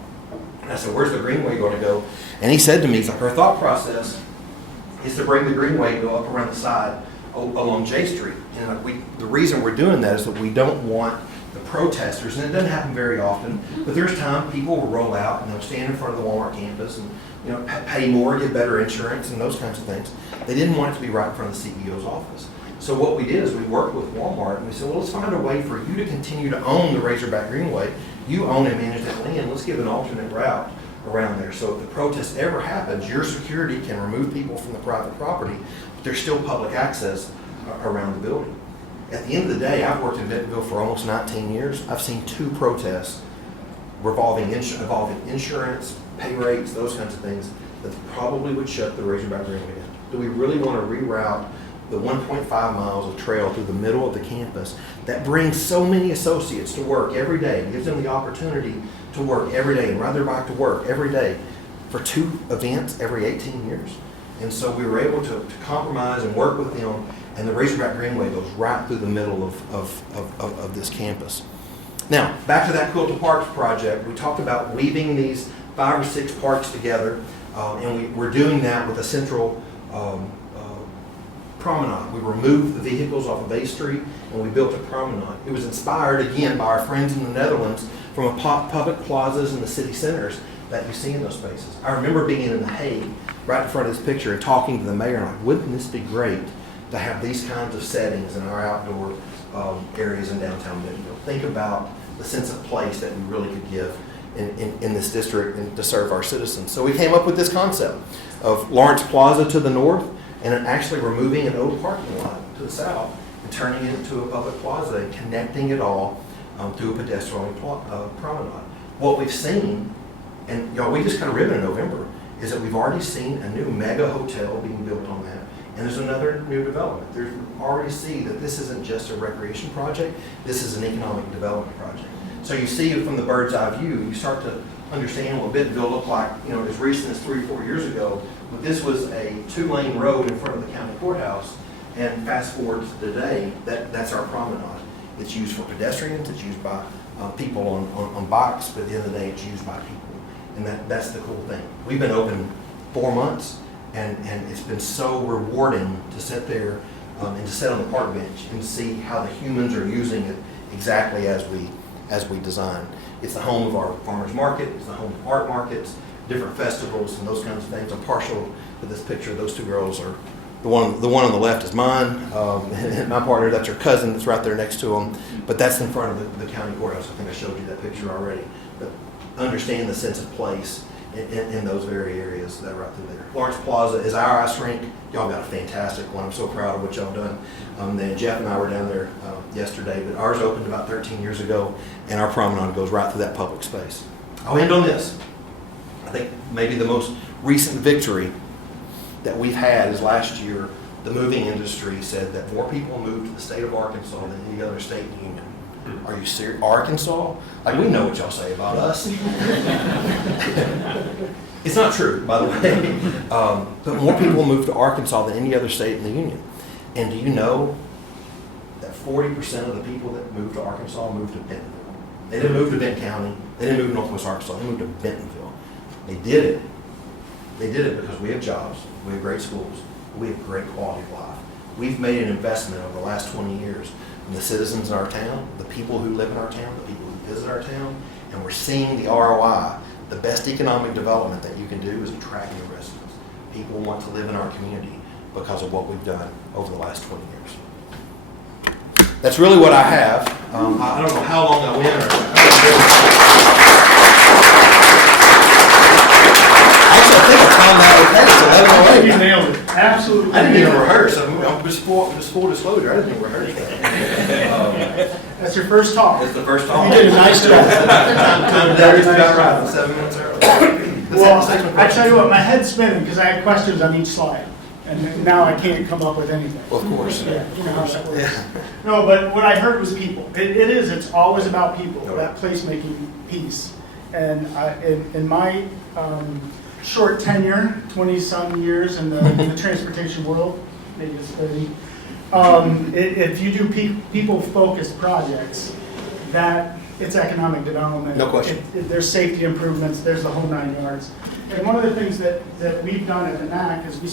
And I said, "Where's the Greenway going to go?" And he said to me, he's like, "Our thought process is to bring the Greenway, go up around the side along J Street." And the reason we're doing that is that we don't want the protesters, and it doesn't happen very often, but there's time people will roll out and they'll stand in front of the Walmart campus and pay more, get better insurance, and those kinds of things. They didn't want it to be right in front of the CEO's office. So what we did is we worked with Walmart and we said, well, let's find a way for you to continue to own the Razorback Greenway. You own and manage that land. Let's give an alternate route around there. So if the protest ever happens, your security can remove people from the private property, but there's still public access around the building. At the end of the day, I've worked in Bentonville for almost 19 years. I've seen 2 protests involving insurance, pay rates, those kinds of things that probably would shut the Razorback Greenway down. Do we really want to reroute the 1.5 miles of trail through the middle of the campus that brings so many associates to work every day, gives them the opportunity to work every day and ride their bike to work every day for 2 events every 18 years? And so we were able to compromise and work with them, and the Razorback Greenway goes right through the middle of this campus. Now, back to that Quilty Parks project, we talked about weaving these 5 or 6 parks together, and we're doing that with a central promenade. We removed the vehicles off of A Street and we built a promenade. It was inspired again by our friends in the Netherlands from public plazas in the city centers that you see in those spaces. I remember being in The Hague right in front of this picture and talking to the mayor and like, wouldn't this be great to have these kinds of settings in our outdoor areas in downtown Bentonville? Think about the sense of place that we really could give in this district and to serve our citizens. So we came up with this concept of Lawrence Plaza to the north and actually removing an old parking lot to the south and turning it into a public plaza and connecting it all through a pedestrian promenade. What we've seen, and we just cut a ribbon in November, is that we've already seen a new mega hotel being built on that, and there's another new development. We already see that this isn't just a recreation project, this is an economic development project. So you see from the bird's eye view, you start to understand what Bentonville looked like, as recent as 3 or 4 years ago. But this was a 2-lane road in front of the county courthouse, and fast forward to today, that's our promenade. It's used for pedestrians, it's used by people on bikes, but at the end of the day, it's used by people. And that's the cool thing. We've been open 4 months, and it's been so rewarding to sit there and to sit on the park bench and see how the humans are using it exactly as we design. It's the home of our farmers market, it's the home of art markets, different festivals and those kinds of things. I'm partial to this picture. Those 2 girls are, the one on the left is mine, my partner, that's her cousin that's right there next to them, but that's in front of the county courthouse. I think I showed you that picture already. But understand the sense of place in those very areas that are right through there. Lawrence Plaza is our ice rink. Y'all got a fantastic one. I'm so proud of what y'all done. Then Jeff and I were down there yesterday, but ours opened about 13 years ago, and our promenade goes right through that public space. I'll end on this. I think maybe the most recent victory that we've had is last year, the moving industry said that more people moved to the state of Arkansas than any other state in the union. Are you serious? Arkansas? Like, we know what y'all say about us. It's not true, by the way. But more people moved to Arkansas than any other state in the union. And do you know that 40% of the people that moved to Arkansas moved to Bentonville? They didn't move to Benton County. They didn't move to Northwest Arkansas. They moved to Bentonville. They did it. They did it because we have jobs. We have great schools. We have great quality of life. We've made an investment over the last 20 years in the citizens in our town, the people who live in our town, the people who visit our town, and we're seeing the ROI. The best economic development that you can do is attract new residents. People want to live in our community because of what we've done over the last 20 years. That's really what I have. I don't know how long I went. Actually, I think I timed that okay. It's 11:08. You nailed it. Absolutely. I didn't even rehearse. I'm just full disclosure. I didn't even rehearse that. That's your first talk. It's the first talk. You did a nice job. Time just got right. 7 minutes early. Well, I tell you what, my head's spinning because I had questions on each slide, and now I can't come up with anything. Well, of course. Yeah, you know how that works. Yeah. No, but what I heard was people. It is. It's always about people. That placemaking piece. And in my short tenure, 20-some years in the transportation world, maybe it's 30. If you do people-focused projects, that it's economic development. No question. There's safety improvements. There's the whole 9 yards. And one of the things that we've done at the NAC is we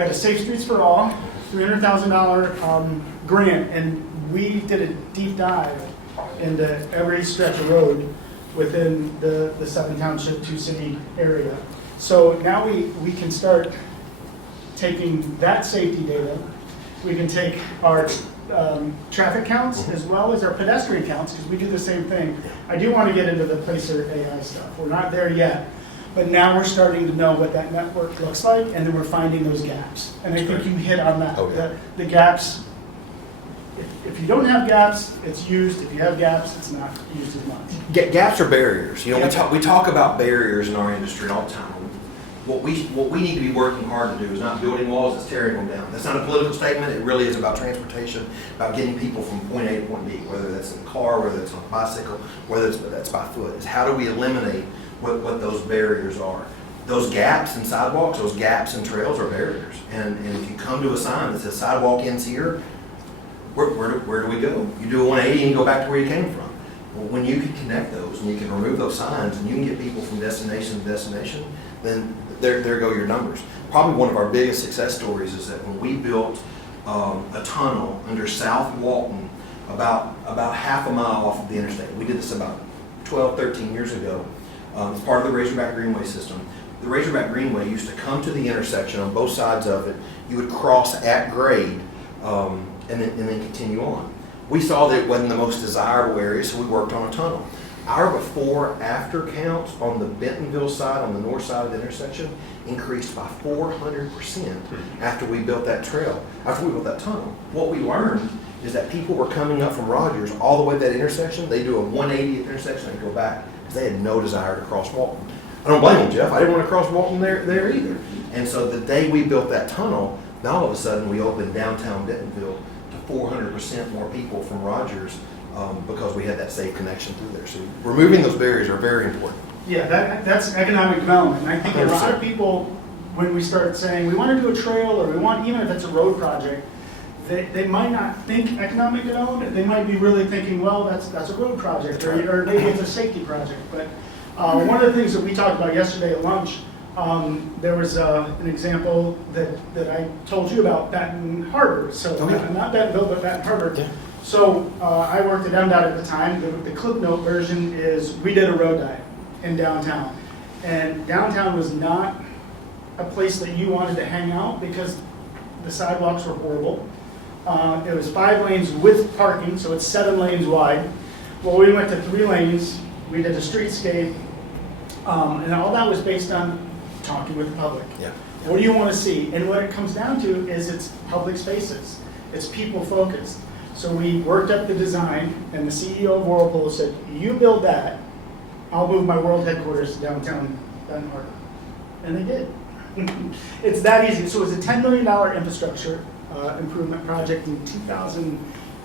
had a Safe Streets for All, $300,000 grant, and we did a deep dive into every stretch of road within the 7-township, 2-city area. So now we can start taking that safety data. We can take our traffic counts as well as our pedestrian counts, because we do the same thing. I do want to get into the Placer AI stuff. We're not there yet, but now we're starting to know what that network looks like, and then we're finding those gaps. And I think you hit on that. Okay. The gaps, if you don't have gaps, it's used. If you have gaps, it's not used as much. Gaps are barriers. You know, Yep. we talk about barriers in our industry all the time. What we need to be working hard to do is not building walls, it's tearing them down. That's not a political statement. It really is about transportation, about getting people from point A to point B, whether that's in a car, whether it's on a bicycle, whether that's by foot. It's how do we eliminate what those barriers are. Those gaps in sidewalks, those gaps in trails are barriers. And if you come to a sign that says sidewalk ends here, where do we go? You do a 180 and you go back to where you came from. Well, when you can connect those and you can remove those signs and you can get people from destination to destination, then there go your numbers. Probably one of our biggest success stories is that when we built a tunnel under South Walton, about half a mile off of the interstate. We did this about 12, 13 years ago. It's part of the Razorback Greenway system. The Razorback Greenway used to come to the intersection on both sides of it. You would cross at grade and then continue on. We saw that it wasn't the most desirable area, so we worked on a tunnel. Our before-after counts on the Bentonville side, on the north side of the intersection, increased by 400% after we built that trail, after we built that tunnel. What we learned is that people were coming up from Rogers all the way to that intersection. They do a 180 at the intersection and go back because they had no desire to cross Walton. I don't blame them, Jeff. I didn't want to cross Walton there either. And so the day we built that tunnel, now all of a sudden we opened downtown Bentonville to 400% more people from Rogers because we had that safe connection through there. So removing those barriers are very important. Yeah, that's economic development. And I think a lot of people, when we start saying we want to do a trail or we want, even if it's a road project, they might not think economic development. They might be really thinking, well, that's a road project, or maybe it's a safety project. But one of the things that we talked about yesterday at lunch, there was an example that I told you about, Benton Harbor. So not Bentonville, but Benton Harbor. Yeah. So I worked at MDOT at the time. The clip note version is we did a road diet in downtown. And downtown was not a place that you wanted to hang out because the sidewalks were horrible. It was 5 lanes with parking, so it's 7 lanes wide. Well, we went to 3 lanes. We did a streetscape. And all that was based on talking with the public. Yeah. What do you want to see? And what it comes down to is it's public spaces. It's people focused. So we worked up the design, and the CEO of Whirlpool said, you build that, I'll move my world headquarters to downtown Benton Harbor. And they did. It's that easy. So it was a $10 million infrastructure improvement project in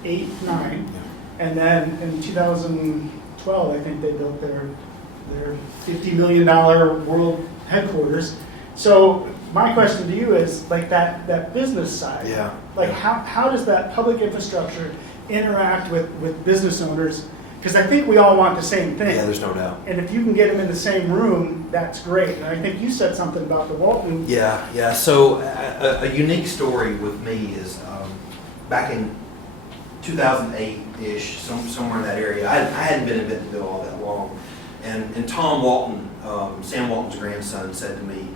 2008-9. And then in 2012, I think they built their $50 million world headquarters. So my question to you is, like, that business side, Yeah. like how does that public infrastructure interact with business owners? Because I think we all want the same thing. Yeah, there's no doubt. And if you can get them in the same room, that's great. And I think you said something about the Walton. Yeah. So a unique story with me is back in 2008-ish, somewhere in that area. I hadn't been in Bentonville all that long. And Tom Walton, Sam Walton's grandson, said to me,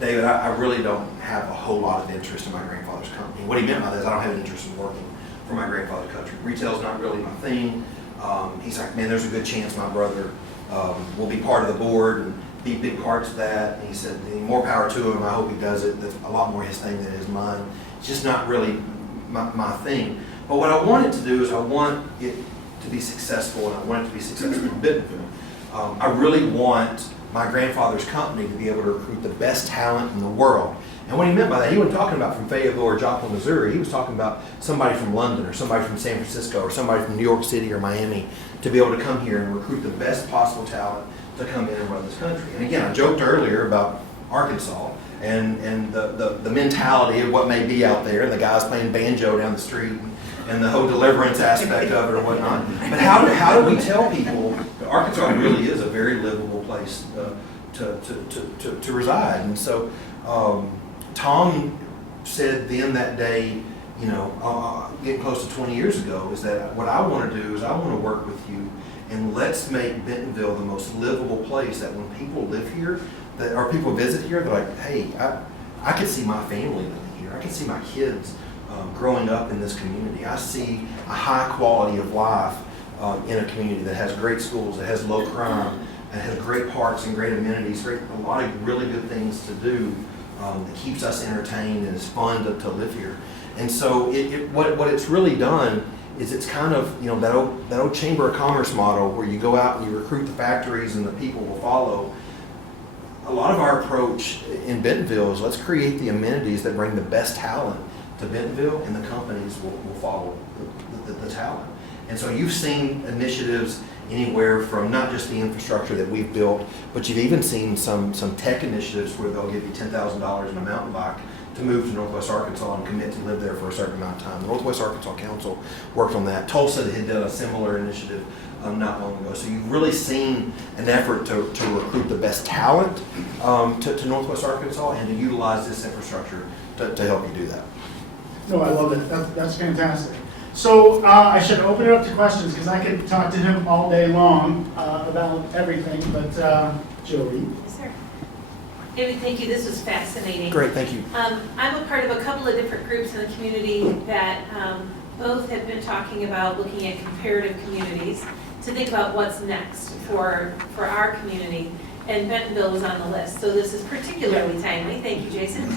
David, I really don't have a whole lot of interest in my grandfather's company. What he meant by that is I don't have an interest in working for my grandfather's country. Retail's not really my thing. He's like, man, there's a good chance my brother will be part of the board and be big parts of that. And he said, more power to him. I hope he does it. That's a lot more his thing than it is mine. It's just not really my thing. But what I wanted to do is I want it to be successful, and I want it to be successful in Bentonville. I really want my grandfather's company to be able to recruit the best talent in the world. And what he meant by that, he wasn't talking about from Fayetteville or Joplin, Missouri. He was talking about somebody from London or somebody from San Francisco or somebody from New York City or Miami to be able to come here and recruit the best possible talent to come in and run this country. And again, I joked earlier about Arkansas and the mentality of what may be out there, and the guys playing banjo down the street and the whole deliverance aspect of it or whatnot. But how do we tell people that Arkansas really is a very livable place to reside? And so Tom said then that day, getting close to 20 years ago, is that what I want to do is I want to work with you and let's make Bentonville the most livable place that when people live here, that or people visit here, they're like, hey, I can see my family living here. I can see my kids growing up in this community. I see a high quality of life in a community that has great schools, that has low crime, and has great parks and great amenities, a lot of really good things to do that keeps us entertained and is fun to live here. And so what it's really done is it's kind of, you know, that old Chamber of Commerce model where you go out and you recruit the factories and the people will follow. A lot of our approach in Bentonville is let's create the amenities that bring the best talent to Bentonville, and the companies will follow the talent. And so you've seen initiatives anywhere from not just the infrastructure that we've built, but you've even seen some tech initiatives where they'll give you $10,000 in a mountain bike to move to Northwest Arkansas and commit to live there for a certain amount of time. The Northwest Arkansas Council worked on that. Tulsa had done a similar initiative not long ago. So you've really seen an effort to recruit the best talent to Northwest Arkansas and to utilize this infrastructure to help you do that. No, I love it. That's fantastic. So I should open it up to questions because I could talk to him all day long about everything, but Joey. Yes, sir. David, thank you. This was fascinating. Great, thank you. I'm a part of a couple of different groups in the community that both have been talking about looking at comparative communities to think about what's next for our community, and Bentonville was on the list, so this is particularly timely. Thank you, Jason.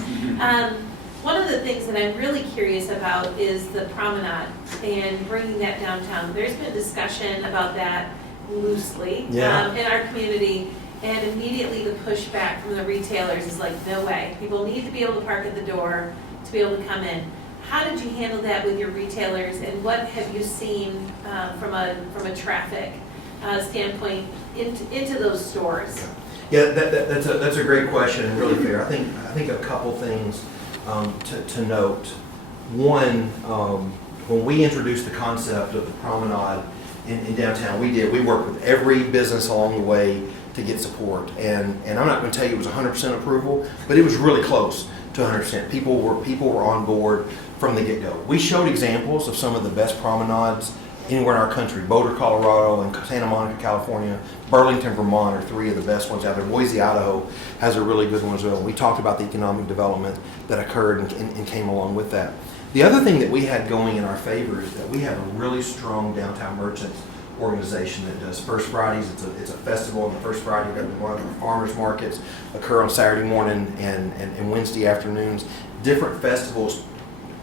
One of the things that I'm really curious about is the promenade and bringing that downtown. There's been discussion about that loosely in our community, and immediately the pushback from the retailers is like, no way. People need to be able to park at the door to be able to come in. How did you handle that with your retailers, and what have you seen from a traffic standpoint into those stores? Yeah, that's a great question and really fair. I think a couple things to note. One, when we introduced the concept of the promenade in downtown, we worked with every business along the way to get support. And I'm not going to tell you it was 100% approval, but it was really close to 100%. People were on board from the get-go. We showed examples of some of the best promenades anywhere in our country. Boulder, Colorado, and Santa Monica, California, Burlington, Vermont are three of the best ones out there. Boise, Idaho has a really good one as well. We talked about the economic development that occurred and came along with that. The other thing that we had going in our favor is that we have a really strong downtown merchants organization that does First Fridays. It's a festival on the first Friday. One of the farmers markets occur on Saturday morning and Wednesday afternoons. Different festivals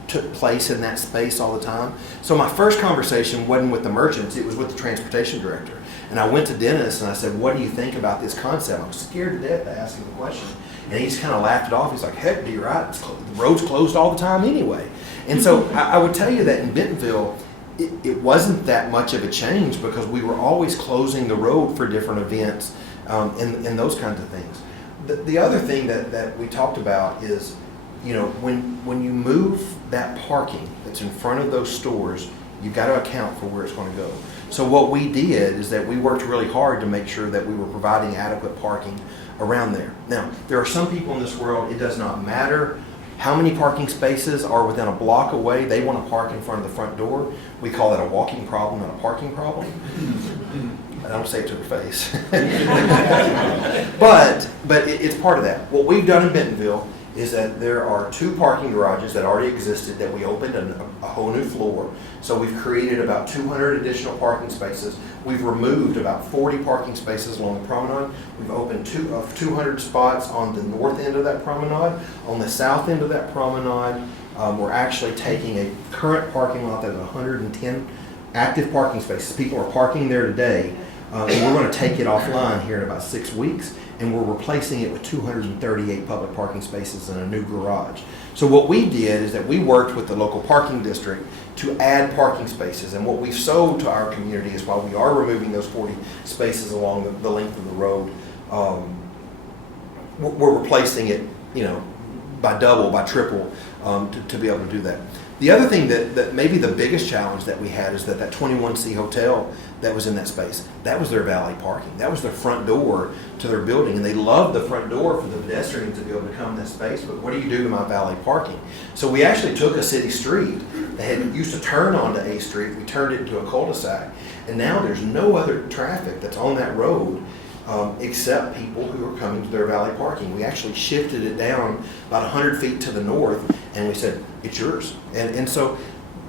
took place in that space all the time. So my first conversation wasn't with the merchants, it was with the transportation director. And I went to Dennis and I said, what do you think about this concept? I was scared to death to ask him the question. And he just kind of laughed it off. He's like, heck, you're right. The road's closed all the time anyway. And so I would tell you that in Bentonville, it wasn't that much of a change because we were always closing the road for different events and those kinds of things. The other thing that we talked about is, you know, when you move that parking that's in front of those stores, you've got to account for where it's going to go. So what we did is that we worked really hard to make sure that we were providing adequate parking around there. Now, there are some people in this world, it does not matter how many parking spaces are within a block away, they want to park in front of the front door. We call that a walking problem, not a parking problem. I don't say it to their face. but it's part of that. What we've done in Bentonville is that there are 2 parking garages that already existed that we opened a whole new floor. So we've created about 200 additional parking spaces. We've removed about 40 parking spaces along the promenade. We've opened 200 spots on the north end of that promenade. On the south end of that promenade, we're actually taking a current parking lot that has 110 active parking spaces. People are parking there today. And we're going to take it offline here in about 6 weeks, and we're replacing it with 238 public parking spaces and a new garage. So what we did is that we worked with the local parking district to add parking spaces, and what we've sold to our community is while we are removing those 40 spaces along the length of the road, we're replacing it, you know, by double, by triple, to be able to do that. The other thing that maybe the biggest challenge that we had is that 21C hotel that was in that space, that was their valet parking. That was their front door to their building, and they loved the front door for the pedestrians to be able to come in that space, but what do you do to my valet parking? So we actually took a city street that used to turn onto A Street, we turned it into a cul-de-sac, And now there's no other traffic that's on that road except people who are coming to their valet parking. We actually shifted it down about 100 feet to the north, and we said, it's yours. And so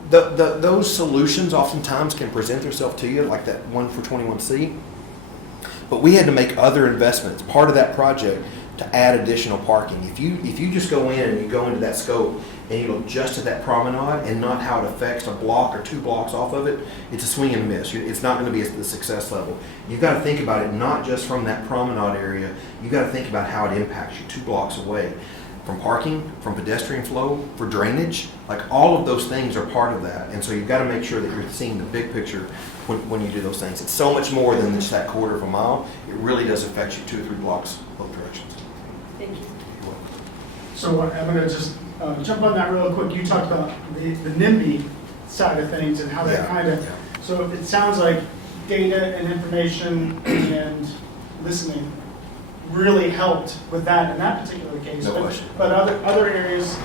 those solutions oftentimes can present themselves to you, like that one for 21C. But we had to make other investments, part of that project, to add additional parking. If you just go in and you go into that scope and you look just at that promenade and not how it affects a block or 2 blocks off of it, it's a swing and miss. It's not going to be at the success level. You've got to think about it not just from that promenade area. You've got to think about how it impacts you 2 blocks away. From parking, from pedestrian flow, for drainage, like all of those things are part of that. And so you've got to make sure that you're seeing the big picture when you do those things. It's so much more than just that quarter of a mile. It really does affect you 2 or 3 blocks both directions. Thank you. So I'm going to just jump on that real quick. You talked about the NIMBY side of things and how that kind of, so it sounds like data and information and listening really helped with that in that particular case. No question. But other areas,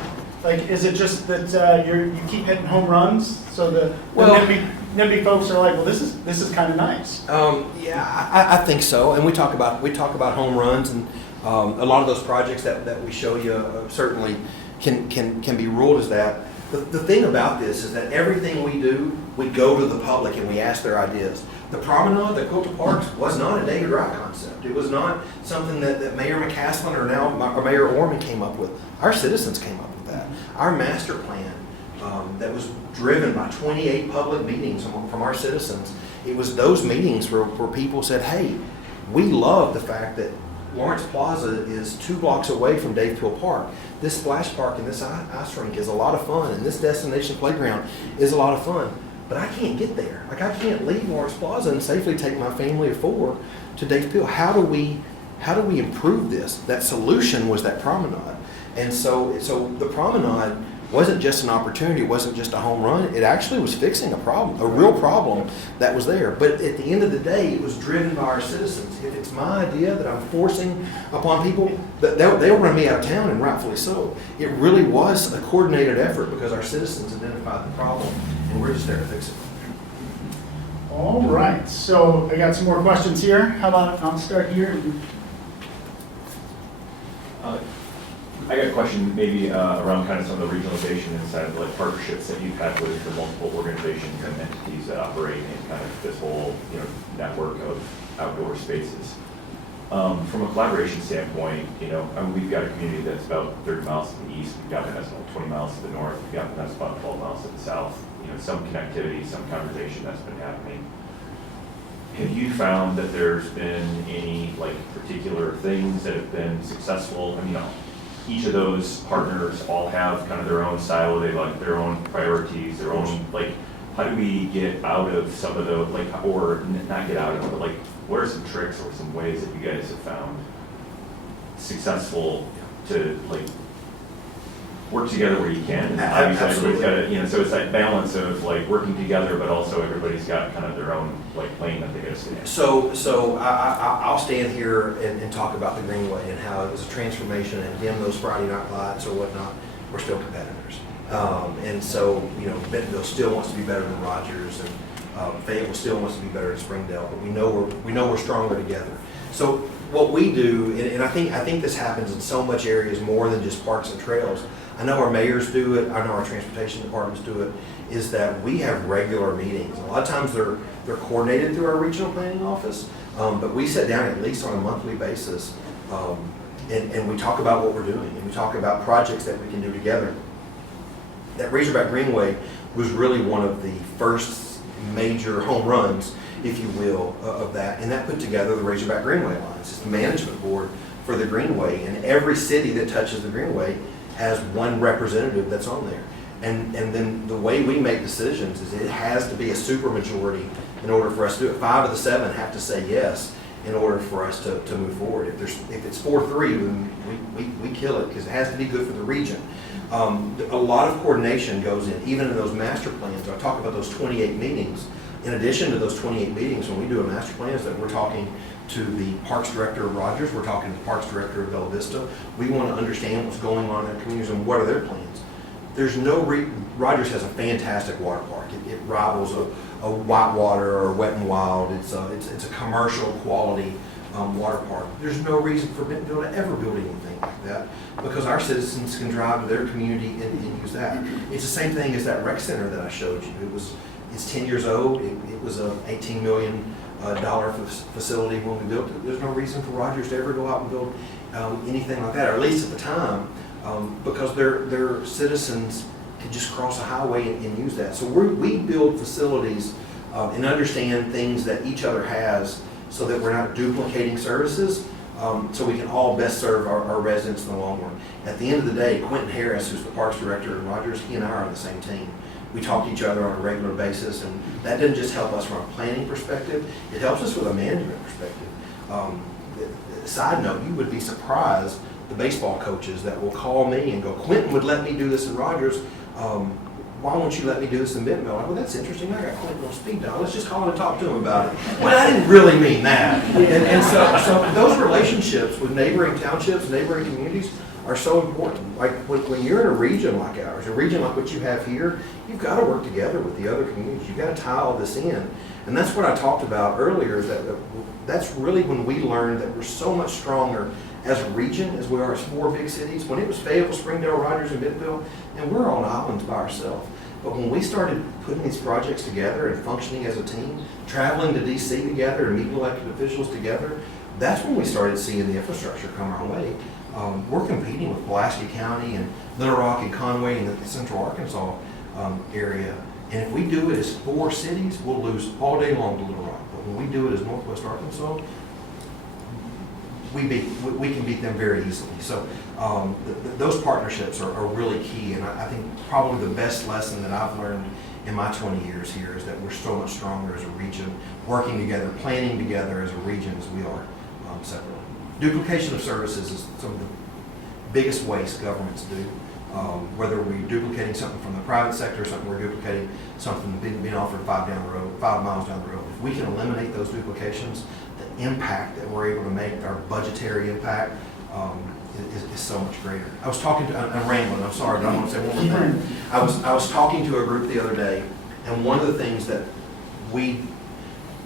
like, is it just that you keep hitting home runs? So the NIMBY folks are like, well, this is kind of nice. I think so. And we talk about home runs, and a lot of those projects that we show you certainly can be ruled as that. The thing about this is that everything we do, we go to the public and we ask their ideas. The promenade, the Quilter Parks, was not a David Wright concept. It was not something that Mayor McCaslin or Mayor Orman came up with. Our citizens came up with that. Our master plan that was driven by 28 public meetings from our citizens. It was those meetings where people said, hey, we love the fact that Lawrence Plaza is 2 blocks away from Dave Peel Park. This splash park and this ice rink is a lot of fun, and this destination playground is a lot of fun. But I can't get there. Like, I can't leave Lawrence Plaza and safely take my family of 4 to Dave Peel. How do we improve this? That solution was that promenade. And so the promenade wasn't just an opportunity, it wasn't just a home run, it actually was fixing a problem, a real problem that was there. But at the end of the day, it was driven by our citizens. If it's my idea that I'm forcing upon people, they'll run me out of town, and rightfully so. It really was a coordinated effort because our citizens identified the problem, and we're just there to fix it. All right, so I got some more questions here. How about I'll start here. I got a question maybe around kind of some of the regionalization inside of like partnerships that you've had with the multiple organizations and entities that operate in kind of this whole network of outdoor spaces. From a collaboration standpoint, we've got a community that's about 30 miles to the east. We've got one that's about 20 miles to the north. We've got one that's about 12 miles to the south. Some connectivity, some conversation that's been happening. Have you found that there's been any like particular things that have been successful? I mean, each of those partners all have kind of their own silo, they like their own priorities, their own, like, how do we get out of some of those, like, or not get out of it, but like, what are some tricks or some ways that you guys have found successful to like work together where you can? And obviously everybody's got to, so it's that balance of like working together, but also everybody's got kind of their own like lane that they got to stay in. So I'll stand here and talk about the Greenway and how it was a transformation, and dim those Friday night lights or whatnot, we're still competitors. And so, Bentonville still wants to be better than Rogers, and Fayetteville still wants to be better than Springdale, but we know we're stronger together. So what we do, and I think this happens in so much areas more than just parks and trails. I know our mayors do it, I know our transportation departments do it, is that we have regular meetings. A lot of times they're coordinated through our regional planning office, but we sit down at least on a monthly basis, and we talk about what we're doing, and we talk about projects that we can do together. That Razorback Greenway was really one of the first major home runs, if you will, of that, and that put together the Razorback Greenway Alliance. It's the management board for the Greenway, and every city that touches the Greenway has one representative that's on there. And then the way we make decisions is it has to be a supermajority in order for us to do it. 5 of the 7 have to say yes in order for us to move forward. If it's 4-3, then we kill it because it has to be good for the region. A lot of coordination goes in, even in those master plans. I talk about those 28 meetings. In addition to those 28 meetings, when we do a master plan, is that we're talking to the Parks Director of Rogers, we're talking to the Parks Director of Bella Vista. We want to understand what's going on in their communities and what are their plans. there's no Rogers has a fantastic water park. It rivals a Whitewater or Wet and Wild. It's a commercial quality water park. There's no reason for Bentonville to ever build anything like that because our citizens can drive to their community and use that. It's the same thing as that rec center that I showed you. It's 10 years old. It was a $18 million facility when we built it. There's no reason for Rogers to ever go out and build anything like that, or at least at the time, because their citizens could just cross a highway and use that. So we build facilities and understand things that each other has so that we're not duplicating services, so we can all best serve our residents in the long run. At the end of the day, Quentin Harris, who's the Parks Director at Rogers, he and I are on the same team. We talk to each other on a regular basis, and that doesn't just help us from a planning perspective, it helps us with a management perspective. Side note, you would be surprised the baseball coaches that will call me and go, Quentin would let me do this in Rogers, why won't you let me do this in Bentonville? I'm like, well, that's interesting. I got Quentin on speed dial. Let's just call him and talk to him about it. Well, I didn't really mean that. And so those relationships with neighboring townships, neighboring communities are so important. Like when you're in a region like ours, a region like what you have here, you've got to work together with the other communities. You've got to tie all this in. And that's what I talked about earlier, is that's really when we learned that we're so much stronger as a region as we are as 4 big cities. When it was Fayetteville, Springdale, Rogers, and Bentonville, and we're on islands by ourselves. But when we started putting these projects together and functioning as a team, traveling to DC together and meeting elected officials together, that's when we started seeing the infrastructure come our way. We're competing with Pulaski County and Little Rock and Conway and the Central Arkansas area. And if we do it as 4 cities, we'll lose all day long to Little Rock. But when we do it as Northwest Arkansas, we can beat them very easily. So those partnerships are really key. And I think probably the best lesson that I've learned in my 20 years here is that we're so much stronger as a region, working together, planning together as a region as we are separately. Duplication of services is some of the biggest waste governments do. Whether we're duplicating something from the private sector or something we're duplicating something being offered 5 miles down the road. If we can eliminate those duplications, the impact that we're able to make, our budgetary impact, is so much greater. I was talking to, I'm rambling, I'm sorry, but I want to say one more thing. I was talking to a group the other day, and one of the things that we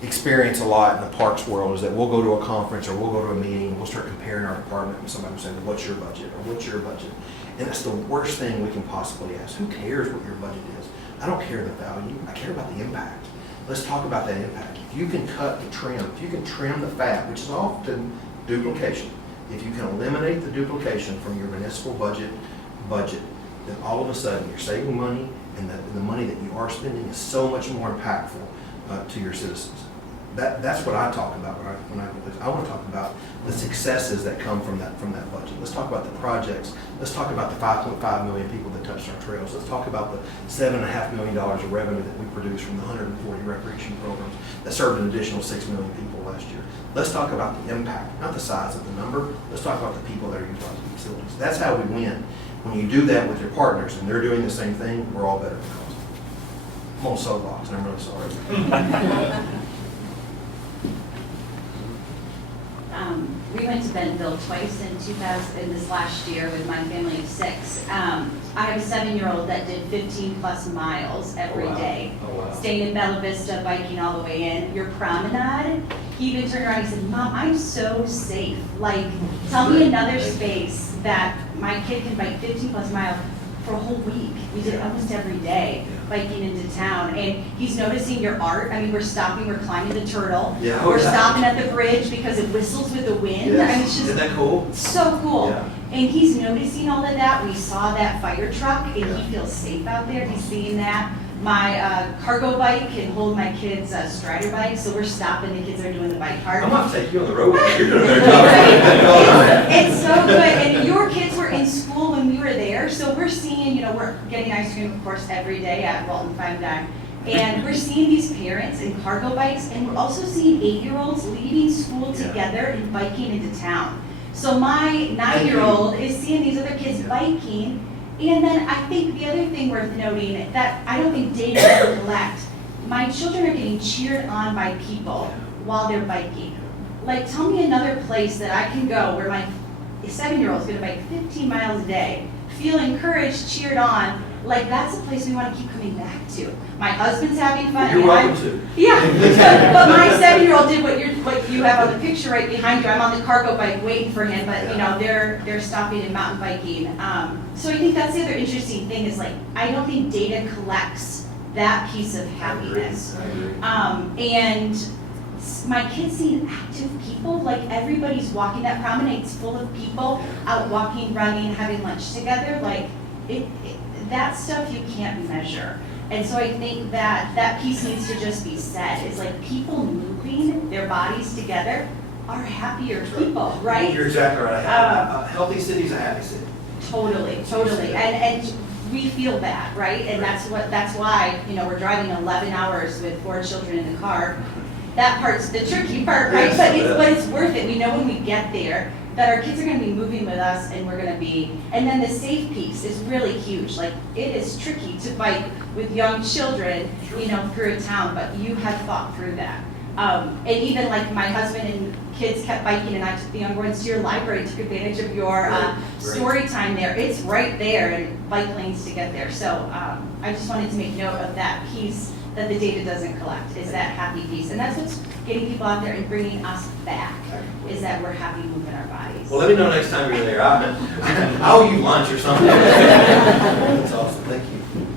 experience a lot in the parks world is that we'll go to a conference or we'll go to a meeting and we'll start comparing our department and somebody will say, well, what's your budget, or what's your budget? And that's the worst thing we can possibly ask. Who cares what your budget is? I don't care the value, I care about the impact. Let's talk about that impact. If you can cut the trim, if you can trim the fat, which is often duplication, if you can eliminate the duplication from your municipal budget, then all of a sudden you're saving money, and the money that you are spending is so much more impactful to your citizens. That's what I talk about when I do this. I want to talk about the successes that come from that budget. Let's talk about the projects. Let's talk about the 5.5 million people that touched our trails. Let's talk about the $7.5 million of revenue that we produced from the 140 recreation programs that served an additional 6 million people last year. Let's talk about the impact, not the size of the number. Let's talk about the people that are utilizing the facilities. That's how we win. When you do that with your partners and they're doing the same thing, we're all better because. I'm on soapbox and I'm really sorry. We went to Bentonville twice in this last year with my family of 6. I have a 7-year-old that did 15 plus miles every day, staying in Bella Vista, biking all the way in. Your promenade, he even turned around and he said, Mom, I'm so safe. Like, tell me another space that my kid can bike 15 plus miles for a whole week. We did it almost every day, biking into town. And he's noticing your art. I mean, we're stopping, we're climbing the turtle. Yeah. We're stopping at the bridge because it whistles with the wind. Yes. I mean, it's just Isn't that cool? so cool. Yeah. And he's noticing all of that. We saw that fire truck and Yeah. he feels safe out there. He's seeing that. My cargo bike can hold my kids' Strider bike, so we're stopping. The kids are doing the bike part. I'm going to take you on the road. You're doing a better job. It's so good. And your kids were in school when we were there, so we're seeing, we're getting ice cream, of course, every day at Walton 5 Dime. And we're seeing these parents in cargo bikes, and we're also seeing 8-year-olds leaving school together and biking into town. So my 9-year-old is seeing these other kids biking. And then I think the other thing worth noting that I don't think data will collect, my children are getting cheered on by people while they're biking. Like, tell me another place that I can go where my 7-year-old is going to bike 15 miles a day, feel encouraged, cheered on, like, that's a place we want to keep coming back to. My husband's having fun. You're and welcome I'm- to. Yeah, but my 7-year-old did what you have on the picture right behind you. I'm on the cargo bike waiting for him, but you know, they're stopping and mountain biking. So I think that's the other interesting thing is like, I don't think data collects that piece of happiness. I agree. And my kids see active people, like everybody's walking, that promenade's full of people out walking, running, having lunch together, like that stuff you can't measure. And so I think that piece needs to just be said, is like people moving their bodies together are happier people, right? You're exactly right. A healthy city is a happy city. Totally. And we feel that, right? And that's why, you know, we're driving 11 hours with 4 children in the car. That part's the tricky part, right? Yes. But it's worth it. We know when we get there that our kids are gonna be moving with us and we're gonna be, and then the safe piece is really huge. Like, it is tricky to bike with young children, you know, through a town, but you have thought through that. And even like my husband and kids kept biking and I took the young ones to your library, took advantage of your story time there. It's right there and bike lanes to get there. So I just wanted to make note of that piece that the data doesn't collect, is that happy piece. And that's what's getting people out there and bringing us back, is that we're happy moving our bodies. Well, let me know next time you're there. I owe you lunch or something. That's awesome. Thank you.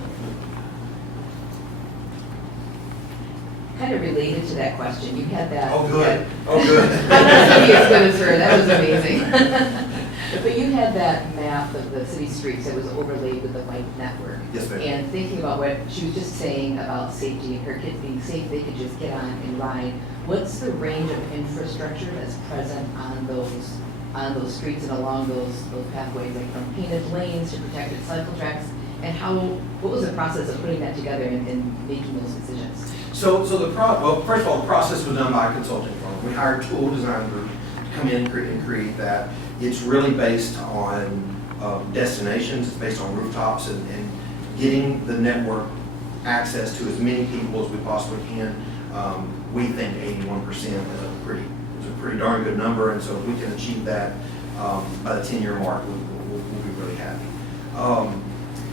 Kind of related to that question, you had that. Oh, good. Oh, good. I'm not going to be as good as her, that was amazing. But you had that map of the city streets that was overlaid with the bike network. Yes, ma'am. And thinking about what she was just saying about safety and her kids being safe, they could just get on and ride. What's the range of infrastructure that's present on those streets and along those pathways, like from painted lanes to protected cycle tracks? And what was the process of putting that together and making those decisions? So well, first of all, the process was done by a consulting firm. We hired a tool design group to come in and create that. It's really based on destinations, it's based on rooftops and getting the network access to as many people as we possibly can. We think 81% is a pretty darn good number, and so if we can achieve that by the 10-year mark, we'll be really happy.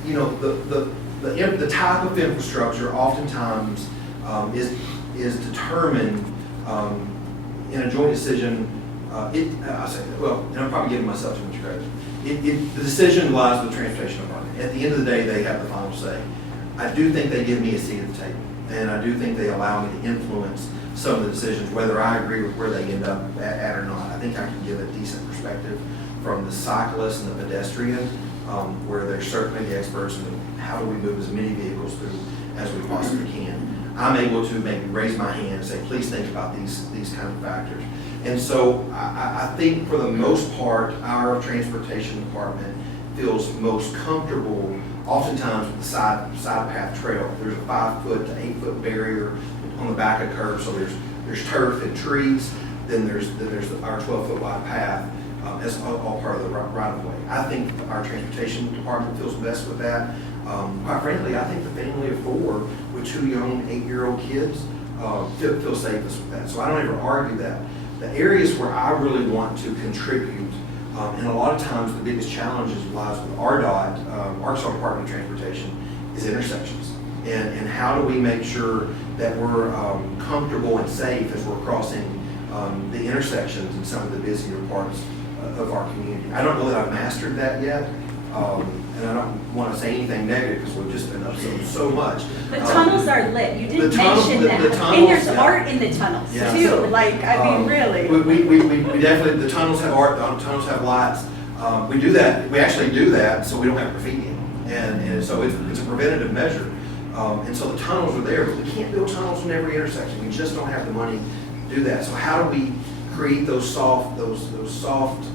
You know, the type of infrastructure oftentimes is determined in a joint decision. And I'm probably giving myself too much credit. The decision lies with the transportation department. At the end of the day, they have the final say. I do think they give me a seat at the table, and I do think they allow me to influence some of the decisions, whether I agree with where they end up at or not. I think I can give a decent perspective from the cyclist and the pedestrian, where they're certainly the experts in how do we move as many vehicles through as we possibly can. I'm able to maybe raise my hand and say, please think about these kind of factors. And so I think for the most part, our transportation department feels most comfortable oftentimes with the side path trail. There's a 5-foot to 8-foot barrier on the back of the curb, so there's turf and trees, then there's our 12-foot wide path. That's all part of the right of way. I think our transportation department feels best with that. Quite frankly, I think the family of 4 with 2 young 8-year-old kids feel safest with that. So I don't ever argue that. The areas where I really want to contribute, and a lot of times the biggest challenges lies with RDOT, Arkansas Department of Transportation, is intersections. And how do we make sure that we're comfortable and safe as we're crossing the intersections in some of the busier parts of our community. I don't know that I've mastered that yet, and I don't want to say anything negative because we've just been up so much. The tunnels are lit, you didn't mention that. The tunnels, And there's yeah. art in the tunnels Yeah. too, like, I mean, really. We definitely, the tunnels have art, the tunnels have lights. We do that, we actually do that so we don't have graffiti in them. And so it's a preventative measure. And so the tunnels are there, but we can't build tunnels in every intersection. We just don't have the money to do that. So how do we create those soft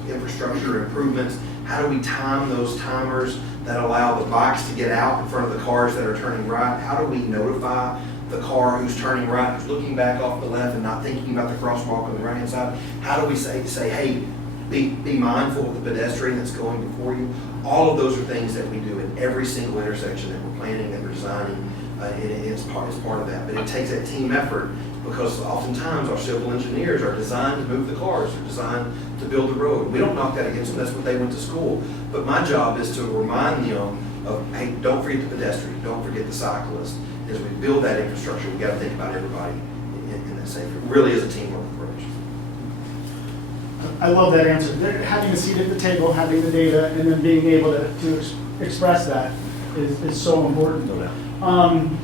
infrastructure improvements? How do we time those timers that allow the bikes to get out in front of the cars that are turning right? How do we notify the car who's turning right, who's looking back off the left and not thinking about the crosswalk on the right-hand side? How do we say, hey, be mindful of the pedestrian that's going before you? All of those are things that we do in every single intersection that we're planning, that we're designing, and it's part of that. But it takes that team effort, because oftentimes our civil engineers are designed to move the cars, they're designed to build the road. We don't knock that against them, that's what they went to school. But my job is to remind them of, hey, don't forget the pedestrian, don't forget the cyclist. As we build that infrastructure, we got to think about everybody in that safety. It really is a teamwork approach. I love that answer. Having a seat at the table, having the data, and then being able to express that is so important. No doubt.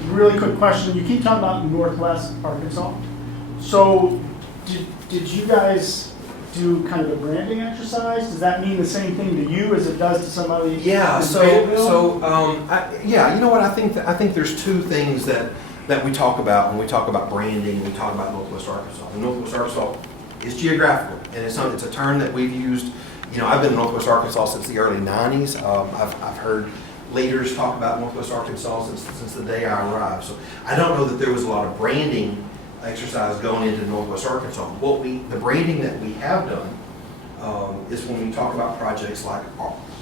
Really quick question. You keep talking about Northwest Arkansas. So did you guys do kind of a branding exercise? Does that mean the same thing to you as it does to somebody Yeah. in So Fayetteville? yeah. You know what? I think there's two things that we talk about when we talk about branding. We talk about Northwest Arkansas. And Northwest Arkansas is geographical, and it's a term that we've used. You know, I've been in Northwest Arkansas since the early '90s. I've heard leaders talk about Northwest Arkansas since the day I arrived. So I don't know that there was a lot of branding exercise going into Northwest Arkansas. The branding that we have done is when we talk about projects like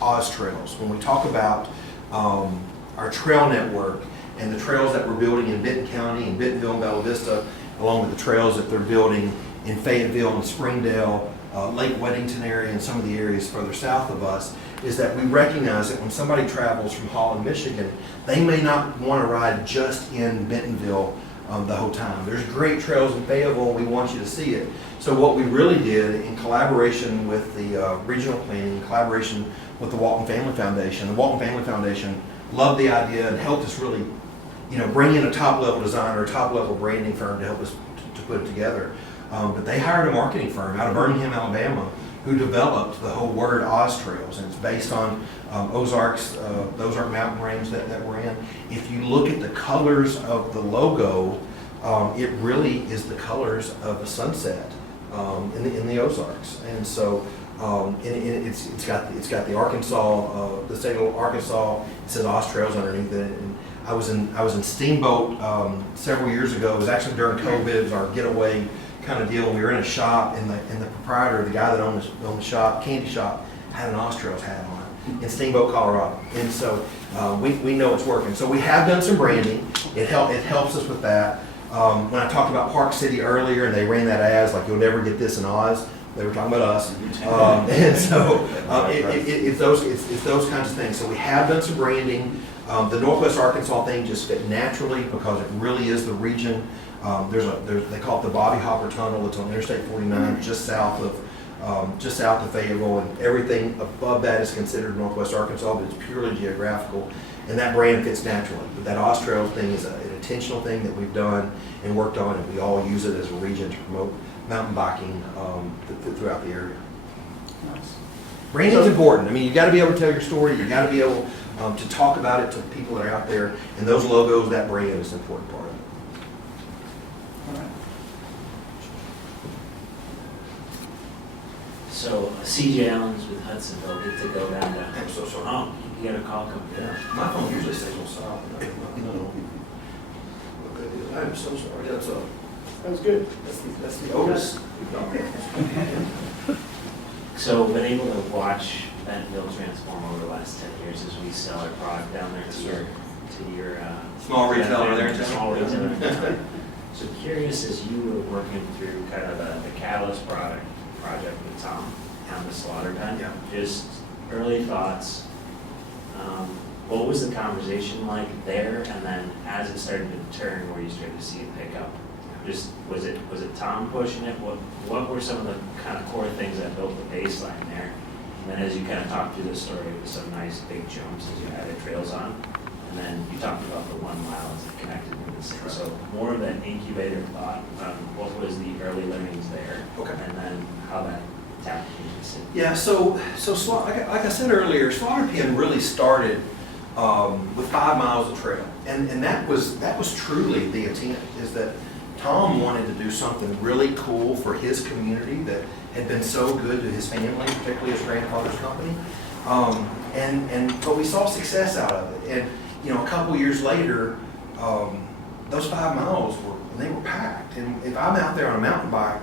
Oz Trails, when we talk about our trail network and the trails that we're building in Benton County and Bentonville and Bella Vista, along with the trails that they're building in Fayetteville and Springdale, Lake Weddington area, and some of the areas further south of us, is that we recognize that when somebody travels from Holland, Michigan, they may not want to ride just in Bentonville the whole time. There's great trails in Fayetteville, and we want you to see it. So what we really did, in collaboration with the regional planning, in collaboration with the Walton Family Foundation, the Walton Family Foundation loved the idea and helped us really, bring in a top-level designer, a top-level branding firm to help us to put it together. But they hired a marketing firm out of Birmingham, Alabama, who developed the whole word Oz Trails, and it's based on Ozarks, the Ozark mountain range that we're in. If you look at the colors of the logo, it really is the colors of a sunset in the Ozarks, and so it's got the Arkansas, the state of Arkansas. It says Oz Trails underneath it. And I was in Steamboat several years ago. It was actually during COVID. It was our getaway kind of deal. And we were in a shop, and the proprietor, the guy that owned the shop, candy shop, had an Oz Trails hat on in Steamboat, Colorado. And so we know it's working. So we have done some branding. It helps us with that. When I talked about Park City earlier, and they ran that ads like, you'll never get this in Oz, they were talking about us. And so it's those kinds of things. So we have done some branding. The Northwest Arkansas thing just fit naturally because it really is the region. They call it the Bobby Hopper Tunnel. It's on Interstate 49, just south of Fayetteville, and everything above that is considered Northwest Arkansas, but it's purely geographical, and that brand fits naturally. But that Oz Trails thing is an intentional thing that we've done and worked on, and we all use it as a region to promote mountain biking throughout the area. Nice. Branding's important. I mean, you got to be able to tell your story. You got to be able to talk about it to people that are out there, and those logos, that brand is an important part of it. All right. So CJ Allen's with Hudsonville, get to go down to. I'm so sorry. Oh, you got a call come through. Yeah, my phone usually stays on silent. No. I'm so sorry. That was good. That's the oldest. So been able to watch Bentonville transform over the last 10 years as we sell our product down there to your Small retailer there in town. Small retailer in town. So curious, as you were working through kind of the Catalyst project with Tom on the slaughter pen, Yeah. just early thoughts. What was the conversation like there, and then as it started to turn, where you started to see it pick up? Just was it Tom pushing it? What were some of the kind of core things that built the baseline there? And then as you kind of talked through the story, with some nice big jumps as you added trails on, and then you talked about the 1 mile as it connected with the city. So more of an incubator thought on what was the early learnings there, Okay. and then how that tapped into the city. Yeah, so like I said earlier, Slaughter Pen really started with 5 miles of trail, and that was truly the intent. Is that Tom wanted to do something really cool for his community that had been so good to his family, particularly his grandfather's company, but we saw success out of it. And a couple years later, those 5 miles they were packed. And if I'm out there on a mountain bike,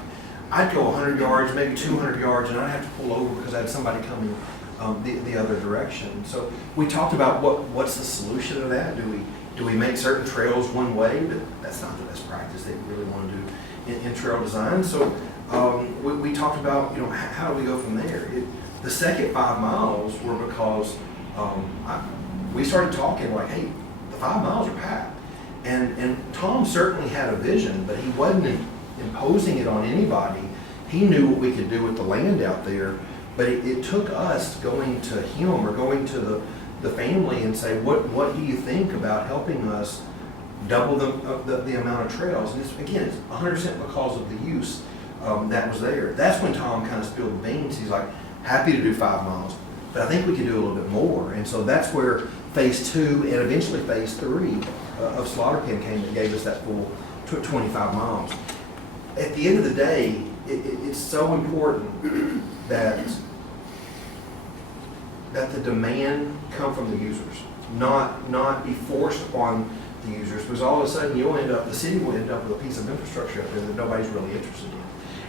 I'd go 100 yards, maybe 200 yards, and I'd have to pull over because I had somebody coming the other direction. So we talked about what's the solution to that. Do we make certain trails one way? But that's not the best practice that we really want to do in trail design. So we talked about how do we go from there. The second 5 miles were because we started talking like, hey, the 5 miles are packed. And Tom certainly had a vision, but he wasn't imposing it on anybody. He knew what we could do with the land out there, but it took us going to him or going to the family and say, what do you think about helping us double the amount of trails? And it's 100% because of the use that was there. That's when Tom kind of spilled the beans. He's like, happy to do 5 miles, but I think we can do a little bit more. And so that's where phase 2 and eventually phase 3 of Slaughter Pen came that gave us that full 25 miles. At the end of the day, it's so important that the demand come from the users, not be forced upon the users, because all of a sudden the city will end up with a piece of infrastructure out there that nobody's really interested in.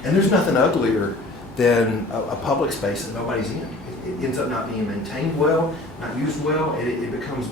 And there's nothing uglier than a public space that nobody's in. It ends up not being maintained well, not used well, and it becomes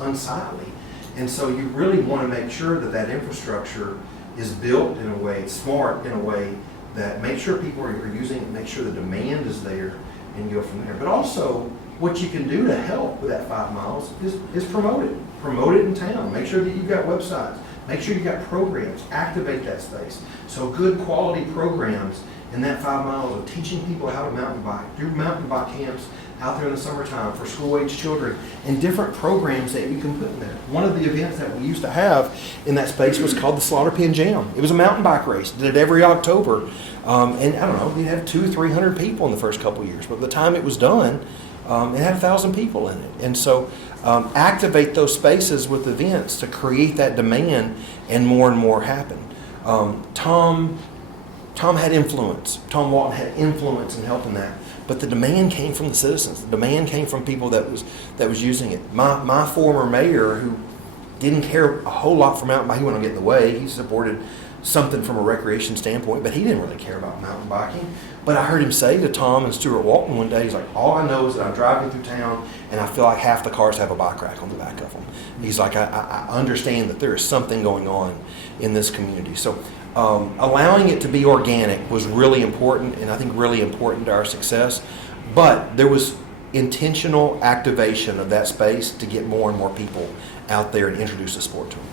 unsightly. And so you really want to make sure that infrastructure is built in a way, it's smart in a way that makes sure people are using it, make sure the demand is there, and go from there. But also, what you can do to help with that 5 miles is promote it. Promote it in town. Make sure that you've got websites. Make sure you've got programs. Activate that space. So good quality programs in that 5 miles of teaching people how to mountain bike, do mountain bike camps out there in the summertime for school-age children, and different programs that you can put in there. One of the events that we used to have in that space was called the Slaughter Pen Jam. It was a mountain bike race. Did it every October. And I don't know, we'd have 200-300 people in the first couple of years. But by the time it was done, it had 1,000 people in it. And so activate those spaces with events to create that demand, and more happen. Tom had influence. Tom Walton had influence in helping that. But the demand came from the citizens. The demand came from people that was using it. My former mayor, who didn't care a whole lot for mountain biking, he wouldn't get in the way. He supported something from a recreation standpoint, but he didn't really care about mountain biking. But I heard him say to Tom and Stuart Walton one day, he's like, all I know is that I'm driving through town and I feel like half the cars have a bike rack on the back of them. He's like, I understand that there is something going on in this community. So allowing it to be organic was really important, and I think really important to our success. But there was intentional activation of that space to get more and more people out there and introduce the sport to them.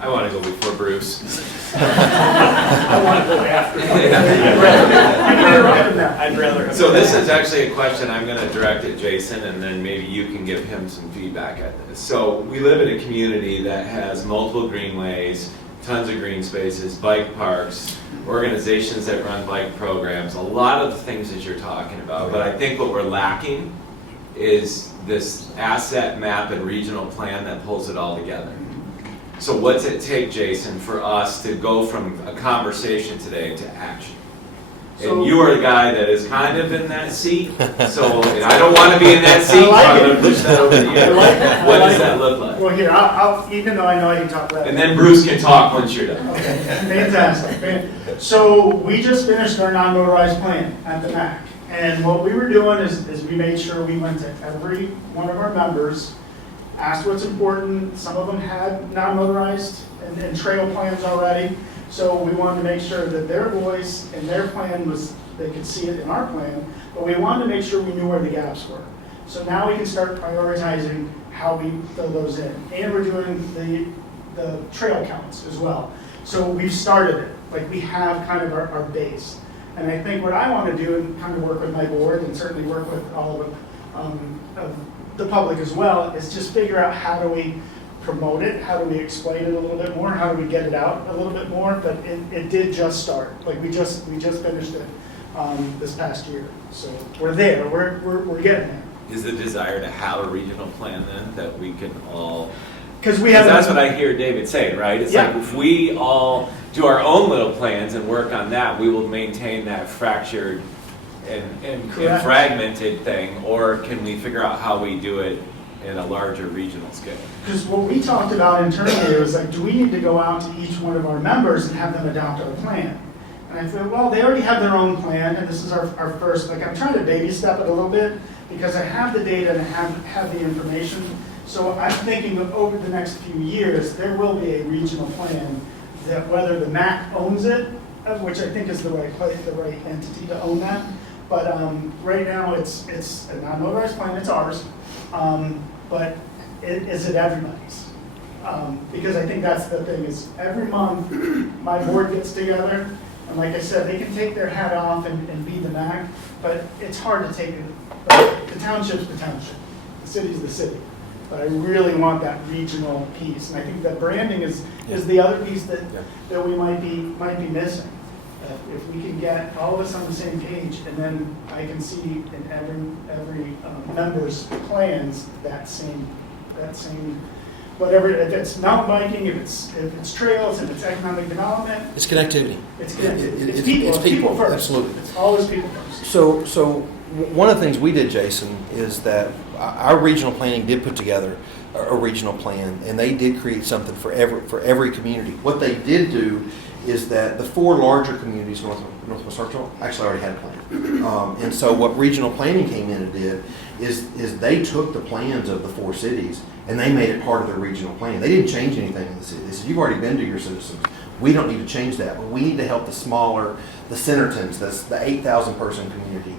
I want to go before Bruce. I want to go after. I'd rather. So this is actually a question I'm going to direct at Jason, and then maybe you can give him some feedback at this. So we live in a community that has multiple greenways, tons of green spaces, bike parks, organizations that run bike programs, a lot of the things that you're talking about. But I think what we're lacking is this asset map and regional plan that pulls it all together. So what's it take, Jason, for us to go from a conversation today to action? And you are the guy that is kind of in that seat, so and I don't want to be in that seat, so I'm going to push that over to you. What does that look like? Well, here, I'll even though I know I can talk about it. And then Bruce can talk once you're done. Okay, fantastic. So we just finished our non-motorized plan at the MAC. And what we were doing is we made sure we went to every one of our members, asked what's important. Some of them had non-motorized and trail plans already. So we wanted to make sure that their voice and their plan was, they could see it in our plan, but we wanted to make sure we knew where the gaps were. So now we can start prioritizing how we fill those in. And we're doing the trail counts as well. So we've started it, like we have kind of our base. And I think what I want to do, and kind of work with my board and certainly work with all of the public as well, is just figure out how do we promote it, how do we explain it a little bit more, how do we get it out a little bit more. But it did just start. Like we just finished it this past year. So we're there, we're getting there. Is the desire to have a regional plan then that we can all? Because that's what I hear David saying, right? It's yeah. like if we all do our own little plans and work on that, we will maintain that fractured and fragmented thing, or can we figure out how we do it in a larger regional scale? Because what we talked about internally was like, do we need to go out to each one of our members and have them adopt our plan? And I said, well, they already have their own plan, and this is our first, like I'm trying to baby step it a little bit, because I have the data and I have the information. So I'm thinking that over the next few years, there will be a regional plan that whether the MAC owns it, which I think is the right place, the right entity to own that, But right now, it's a non-motorized plan, it's ours, but is it everybody's? Because I think that's the thing, is every month, my board gets together, and like I said, they can take their hat off and be the MAC, but it's hard to take it. The township's the township, the city's the city. But I really want that regional piece, and I think that branding is the other piece that we might be missing. If we can get all of us on the same page, and then I can see in every member's plans that same whatever, if it's mountain biking, if it's trails, if it's economic development, It's connectivity. it's It's people, first. absolutely. It's always people first. So one of the things we did, Jason, is that our regional planning did put together a regional plan, and they did create something for every community. What they did do is that the 4 larger communities, Northwest Arkansas, actually already had a plan. And so what regional planning came in and did is they took the plans of the 4 cities and they made it part of their regional plan. They didn't change anything in the city. They said, you've already been to your citizens. We don't need to change that, but we need to help the smaller, the Centertons, that's the 8,000 person community.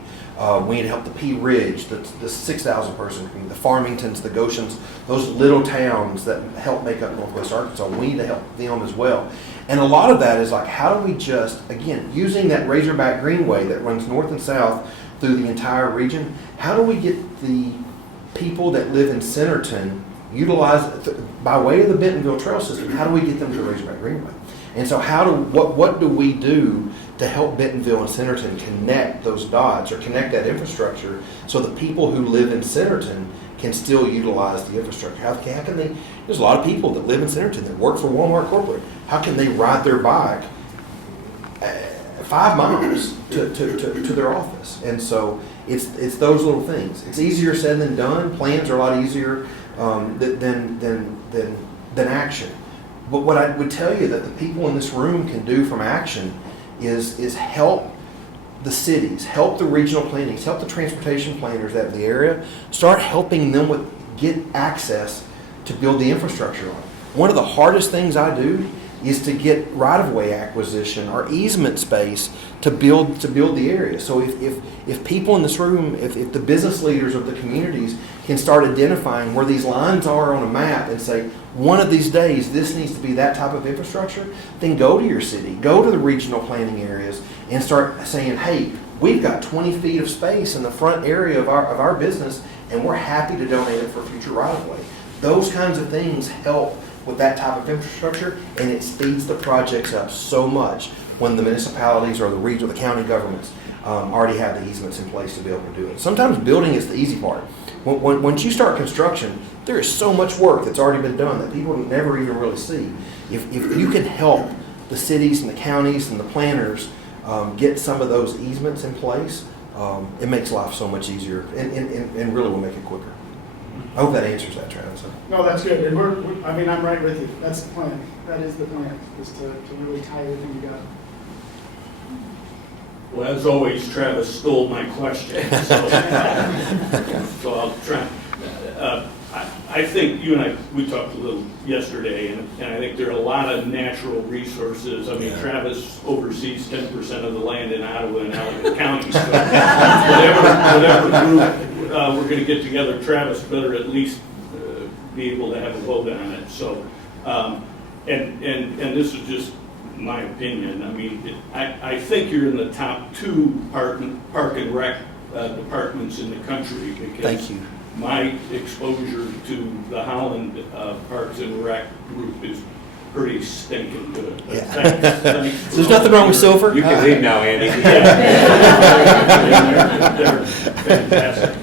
We need to help the Pea Ridge, the 6,000 person community, the Farmingtons, the Goshens, those little towns that help make up Northwest Arkansas. We need to help them as well. And a lot of that is like, how do we just, again, using that Razorback Greenway that runs north and south through the entire region, how do we get the people that live in Centerton utilize, by way of the Bentonville Trail System, how do we get them to the Razorback Greenway? And so what do we do to help Bentonville and Centerton connect those dots or connect that infrastructure so the people who live in Centerton can still utilize the infrastructure? How can they, there's a lot of people that live in Centerton that work for Walmart Corporate. How can they ride their bike 5 miles to their office? And so it's those little things. It's easier said than done. Plans are a lot easier than action. But what I would tell you that the people in this room can do from action is help the cities, help the regional plannings, help the transportation planners that in the area, start helping them get access to build the infrastructure on. One of the hardest things I do is to get right-of-way acquisition or easement space to build the area. So if people in this room, if the business leaders of the communities can start identifying where these lines are on a map and say, one of these days this needs to be that type of infrastructure, then go to your city, go to the regional planning areas and start saying, hey, we've got 20 feet of space in the front area of our business and we're happy to donate it for future right-of-way. Those kinds of things help with that type of infrastructure, and it speeds the projects up so much when the municipalities or the region or the county governments already have the easements in place to be able to do it. Sometimes building is the easy part. Once you start construction, there is so much work that's already been done that people never even really see. If you can help the cities and the counties and the planners get some of those easements in place, it makes life so much easier and really will make it quicker. I hope that answers that, Travis. No, that's good. And I'm right with you. That's the plan. That is the plan, is to really tie everything together. Well, as always, Travis stole my question, so I'll try. I think you and we talked a little yesterday, and I think there are a lot of natural resources. I mean, Travis oversees 10% of the land in Ottawa and Allegan County, so whatever group we're going to get together, Travis better at least be able to have a vote on it. So, and this is just my opinion. I mean, I think you're in the top 2 park and rec departments in the country because Thank you. my exposure to the Holland Parks and Rec group is pretty stinking good. Yeah. Thanks There's nothing wrong with silver. You can leave now, Andy. They're fantastic.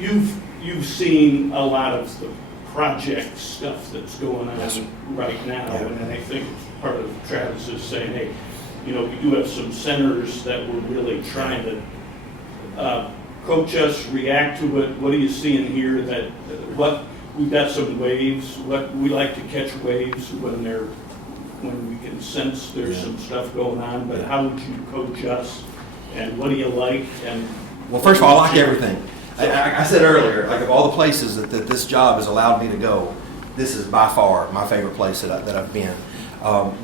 You've seen a lot of the project stuff that's going on right now, and I think it's part of Travis's saying, hey, we do have some centers that we're really trying to coach us, react to it. What are you seeing here? We've got some waves. We like to catch waves when we can sense there's some stuff going on. But how would you coach us? And what do you like? And Well, first of all, I like everything. I said earlier, like of all the places that this job has allowed me to go, this is by far my favorite place that I've been.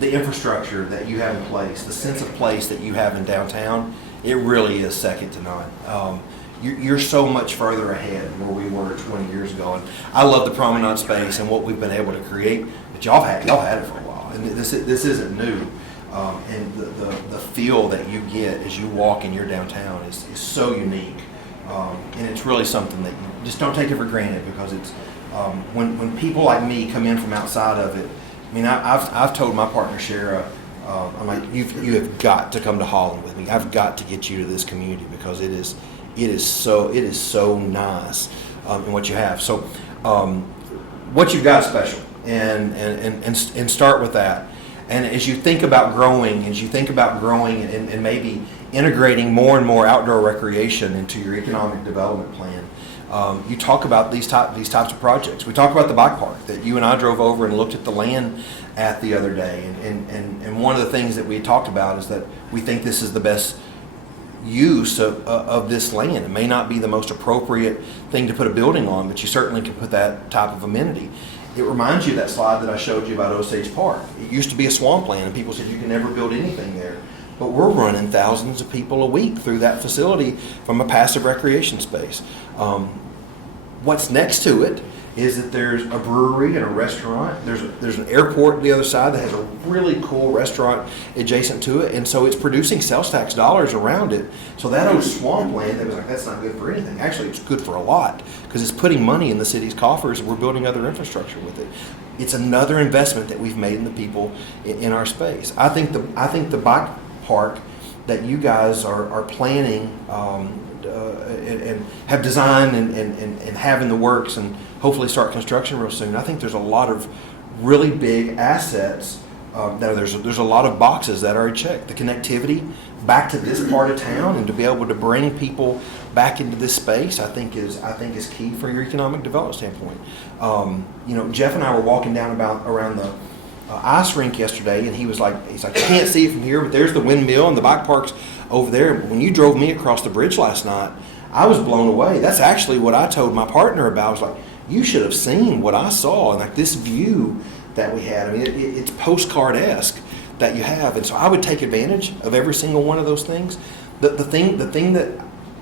The infrastructure that you have in place, the sense of place that you have in downtown it really is second to none. You're so much further ahead than where we were 20 years ago. And I love the promenade space and what we've been able to create, but y'all had it for a while. And this isn't new. And the feel that you get as you walk in your downtown is so unique. And it's really something that you just don't take it for granted, because it's when people like me come in from outside of it. I mean, I've told my partner Shara, I'm like, you have got to come to Holland with me. I've got to get you to this community, because it is so nice in what you have. So what you've got is special, and start with that. And as you think about growing, and maybe integrating more and more outdoor recreation into your economic development plan, you talk about these types of projects. We talk about the bike park that you and I drove over and looked at the land at the other day. And one of the things that we talked about is that we think this is the best use of this land. It may not be the most appropriate thing to put a building on, but you certainly can put that type of amenity. It reminds you of that slide that I showed you about Osage Park. It used to be a swampland, and people said you can never build anything there. But we're running thousands of people a week through that facility from a passive recreation space. What's next to it is that there's a brewery and a restaurant. There's an airport on the other side that has a really cool restaurant adjacent to it, and so it's producing sales tax dollars around it. So that old swampland that was like, that's not good for anything. Actually, it's good for a lot, because it's putting money in the city's coffers, and we're building other infrastructure with it. It's another investment that we've made in the people in our space. I think the bike park that you guys are planning and have designed and have in the works, and hopefully start construction real soon. I think there's a lot of really big assets. There's a lot of boxes that are checked. The connectivity back to this part of town, and to be able to bring people back into this space, I think is key for your economic development standpoint. Jeff and I were walking down around the ice rink yesterday, and he's like, you can't see it from here, but there's the windmill and the bike park's over there. When you drove me across the bridge last night, I was blown away. That's actually what I told my partner about. I was like, you should have seen what I saw, and like this view that we had. I mean, it's postcard-esque that you have, and so I would take advantage of every single one of those things. The thing that,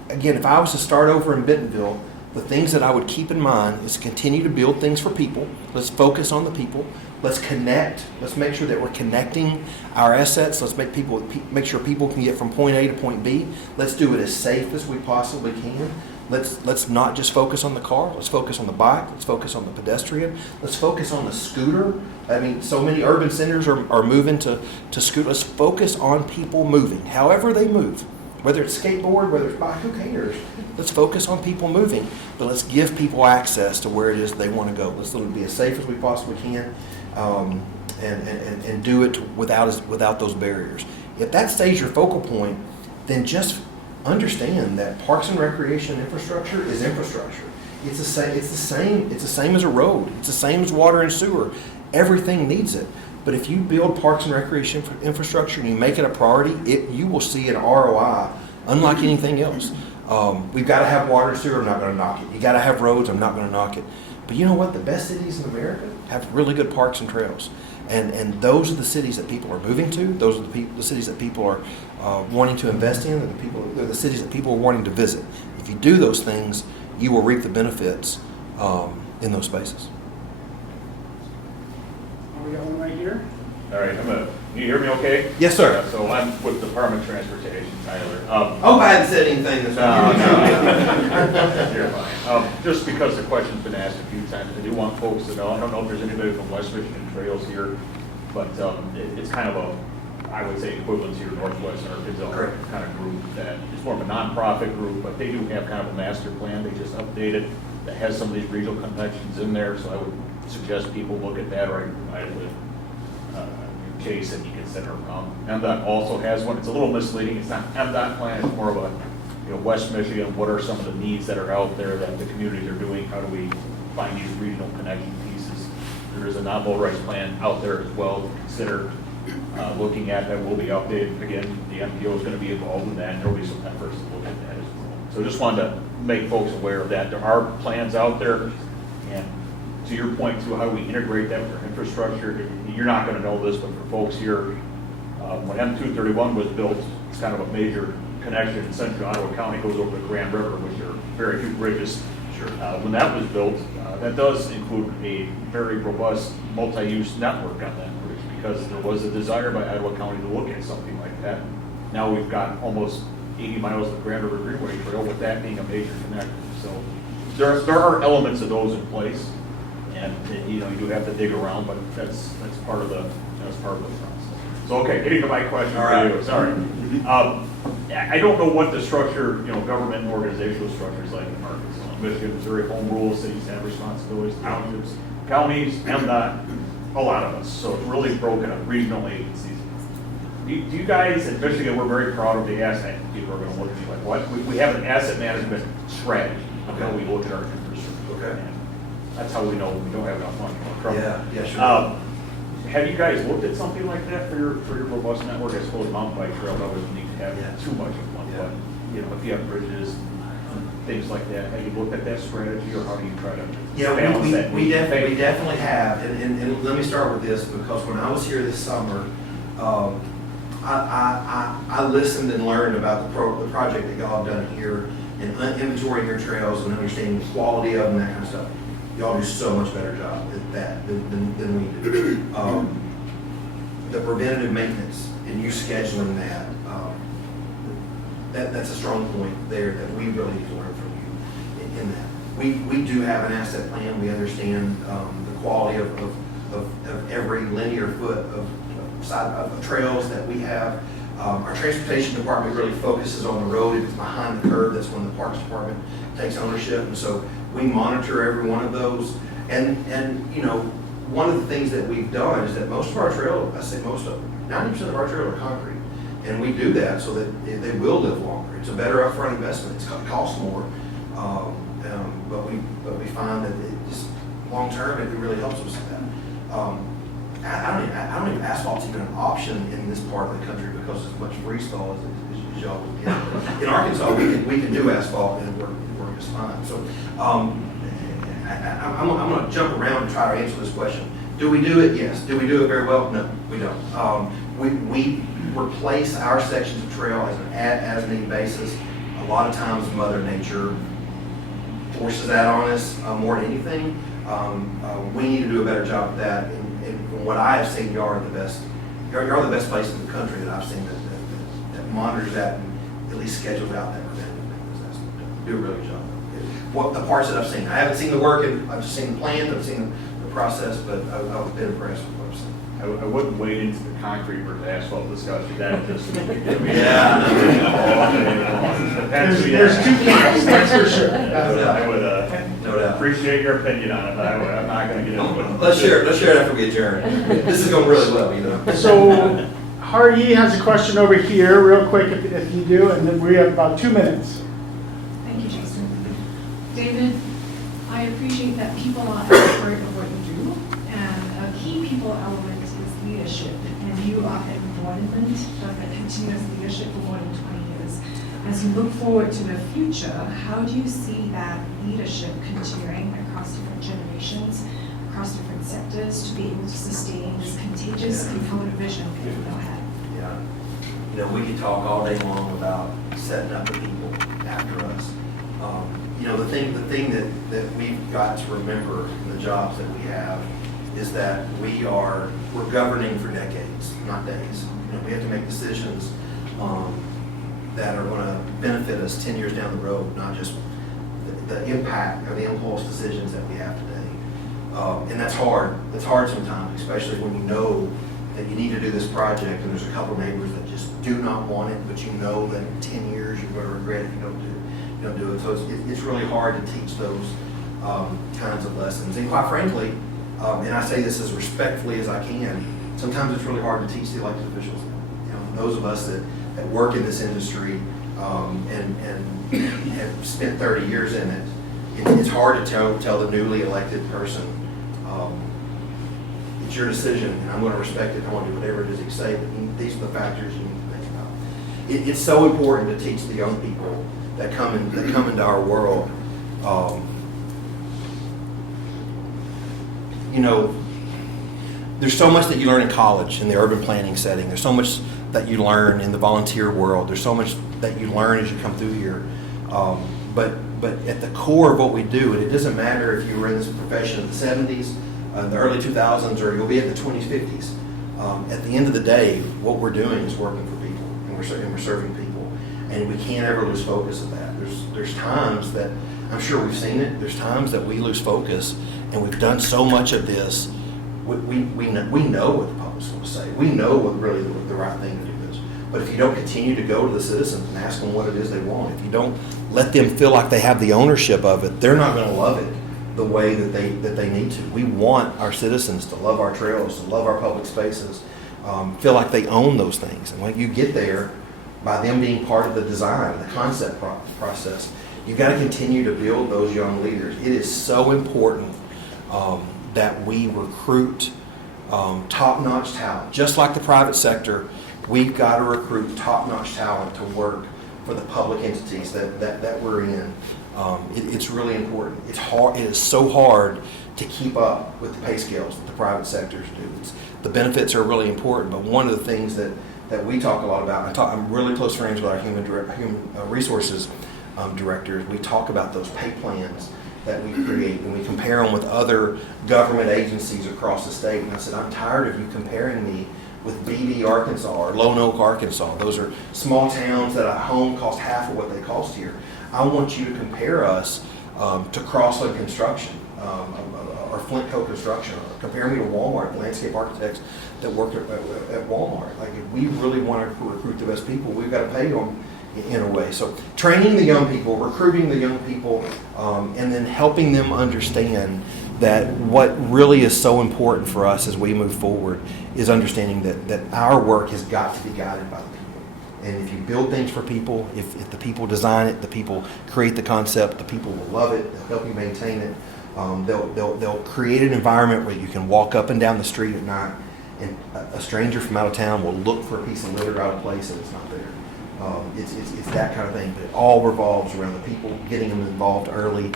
again, if I was to start over in Bentonville, the things that I would keep in mind is continue to build things for people. Let's focus on the people. Let's connect. Let's make sure that we're connecting our assets. Let's make sure people can get from point A to point B. Let's do it as safe as we possibly can. Let's not just focus on the car. Let's focus on the bike. Let's focus on the pedestrian. Let's focus on the scooter. I mean, so many urban centers are moving to scooter. Let's focus on people moving, however they move. Whether it's skateboard, whether it's bike, who cares? Let's focus on people moving, but let's give people access to where it is they want to go. Let's be as safe as we possibly can, and do it without those barriers. If that stays your focal point, then just understand that parks and recreation infrastructure is infrastructure. It's the same as a road. It's the same as water and sewer. Everything needs it. But if you build parks and recreation infrastructure and you make it a priority, you will see an ROI unlike anything else. We've got to have water and sewer. I'm not going to knock it. You got to have roads. I'm not going to knock it. But you know what? The best cities in America have really good parks and trails, and those are the cities that people are moving to. Those are the cities that people are wanting to invest in. They're the cities that people are wanting to visit. If you do those things, you will reap the benefits in those spaces. Are we going right here? All right, you hear me okay? Yes, sir. So I'm with Department of Transportation, Tyler. Hope I hadn't said anything this No. You're fine. Just because the question's been asked a few times, I do want folks to know, I don't know if there's anybody from West Michigan Trails here, but it's kind of I would say equivalent to your Northwest Arkansas kind of group that is more of a nonprofit group, but they do have kind of a master plan they just updated that has some of these regional connections in there, so I would suggest people look at that, or I can provide it with Chase and you can send her around. MDOT also has one. It's a little misleading. It's not MDOT plan. It's more of a West Michigan. What are some of the needs that are out there that the communities are doing? How do we find these regional connection pieces? There is a non-low rights plan out there as well to consider looking at that will be updated. Again, the MPO is going to be involved in that, and there will be some efforts to look at that as well. So just wanted to make folks aware of that. There are plans out there, and to your point too, how do we integrate that with our infrastructure? You're not going to know this, but for folks here, when M231 was built, it's kind of a major connection in central Ottawa County goes over the Grand River, which are very few bridges. Sure. When that was built, that does include a very robust multi-use network on that bridge, because there was a desire by Ottawa County to look at something like that. Now we've got almost 80 miles of Grand River Greenway Trail, with that being a major connector. So there are elements of those in place, and you do have to dig around, but that's part of the process. So okay, getting to my question for you. Sorry, I don't know what the structure, government and organizational structure is like in Arkansas. Michigan, Missouri, home rule, cities have responsibilities, townships, counties, MDOT, a lot of us. So it's really broken up, regional agencies. Do you guys in Michigan, we're very proud of the asset. People are going to look at you like, what? We have an asset management strategy. Okay. We look at our infrastructure. Okay. And that's how we know we don't have enough money. Yeah, sure. Have you guys looked at something like that for your robust network? I suppose mountain bike trail doesn't need to have too much of one, but if you have bridges, things like that, have you looked at that strategy, or how do you try to balance that? We definitely have, and let me start with this, because when I was here this summer, I listened and learned about the project that y'all have done here, and inventorying your trails and understanding the quality of them, that kind of stuff. Y'all do so much better job at that than we do. The preventative maintenance and you scheduling that's a strong point there that we really need to learn from you in that. We do have an asset plan. We understand the quality of every linear foot of trails that we have. Our transportation department really focuses on the road. If it's behind the curve, that's when the parks department takes ownership. And so we monitor every one of those. And one of the things that we've done is that most of our trails, I say most of them, 90% of our trails are concrete. And we do that so that they will live longer. It's a better upfront investment. It costs more, but we find that it just long term it really helps us with that. I don't even asphalt's even an option in this part of the country because as much freestyle as y'all would get. In Arkansas, we can do asphalt and it works just fine. So I'm going to jump around and try to answer this question. Do we do it? Yes. Do we do it very well? No, we don't. We replace our sections of trail as an as-needed basis. A lot of times Mother Nature forces that on us more than anything. We need to do a better job of that. And from what I have seen, you are the best place in the country that I've seen that monitors that and at least schedules out that preventative maintenance. Do a really good job. What the parts that I've seen, I haven't seen the work, and I've just seen the plans, I've seen the process, but I've been impressed with what I've seen. I wouldn't wade into the concrete versus asphalt discussion. That just There's two camps, that's for sure. I would appreciate your opinion on it, but I'm not going to get into it. Let's share it after we adjourn. This is going really well, So Hardy has a question over here, real quick, if you do, and then we have about 2 minutes. Thank you, Jason. David, I appreciate that people are at the heart of what you do, and a key people element is leadership, and you are an embodiment of that continuous leadership for more than 20 years. As you look forward to the future, how do you see that leadership continuing across different generations, across different sectors, to be able to sustain this contagious component vision that you now have? Yeah. We could talk all day long about setting up the people after us. The thing that we've got to remember in the jobs that we have is that we're governing for decades, not days. We have to make decisions that are going to benefit us 10 years down the road, not just the impact or the impulse decisions that we have today. And that's hard. It's hard sometimes, especially when you know that you need to do this project and there's a couple of neighbors that just do not want it, but you know that in 10 years you're going to regret it if you don't do it. So it's really hard to teach those kinds of lessons. And quite frankly, and I say this as respectfully as I can, sometimes it's really hard to teach the elected officials. Those of us that work in this industry and have spent 30 years in it, it's hard to tell the newly elected person, it's your decision, and I'm going to respect it. I want to do whatever it is you say, but these are the factors you need to think about. It's so important to teach the young people that come into our world. there's so much that you learn in college in the urban planning setting. There's so much that you learn in the volunteer world. There's so much that you learn as you come through here. But at the core of what we do, and it doesn't matter if you were in this profession in the 70s, the early 2000s, or you'll be at the 20s, 50s. At the end of the day, what we're doing is working for people, and we're serving people, and we can't ever lose focus of that. There's times that, I'm sure we've seen it, there's times that we lose focus, and we've done so much of this, we know what the public's going to say. We know what really the right thing to do is. But if you don't continue to go to the citizens and ask them what it is they want, if you don't let them feel like they have the ownership of it, they're not going to love it the way that they need to. We want our citizens to love our trails, to love our public spaces, feel like they own those things. And when you get there, by them being part of the design, the concept process, you've got to continue to build those young leaders. It is so important that we recruit top-notch talent. Just like the private sector, we've got to recruit top-notch talent to work for the public entities that we're in. It's really important. It's hard. It is so hard to keep up with the pay scales that the private sectors do. The benefits are really important, but one of the things that we talk a lot about, I'm really close friends with our human resources directors. We talk about those pay plans that we create, and we compare them with other government agencies across the state. And I said, I'm tired of you comparing me with BD, Arkansas, or Lone Oak, Arkansas. Those are small towns that at home cost half of what they cost here. I want you to compare us to Crossland Construction or Flint Co. Construction, or compare me to Walmart, landscape architects that work at Walmart. Like, if we really want to recruit the best people, we've got to pay them in a way. So training the young people, recruiting the young people, and then helping them understand that what really is so important for us as we move forward is understanding that our work has got to be guided by the people. And if you build things for people, if the people design it, the people create the concept, the people will love it, they'll help you maintain it. They'll create an environment where you can walk up and down the street at night, and a stranger from out of town will look for a piece of litter out of place and it's not there. It's that kind of thing, but it all revolves around the people, getting them involved early,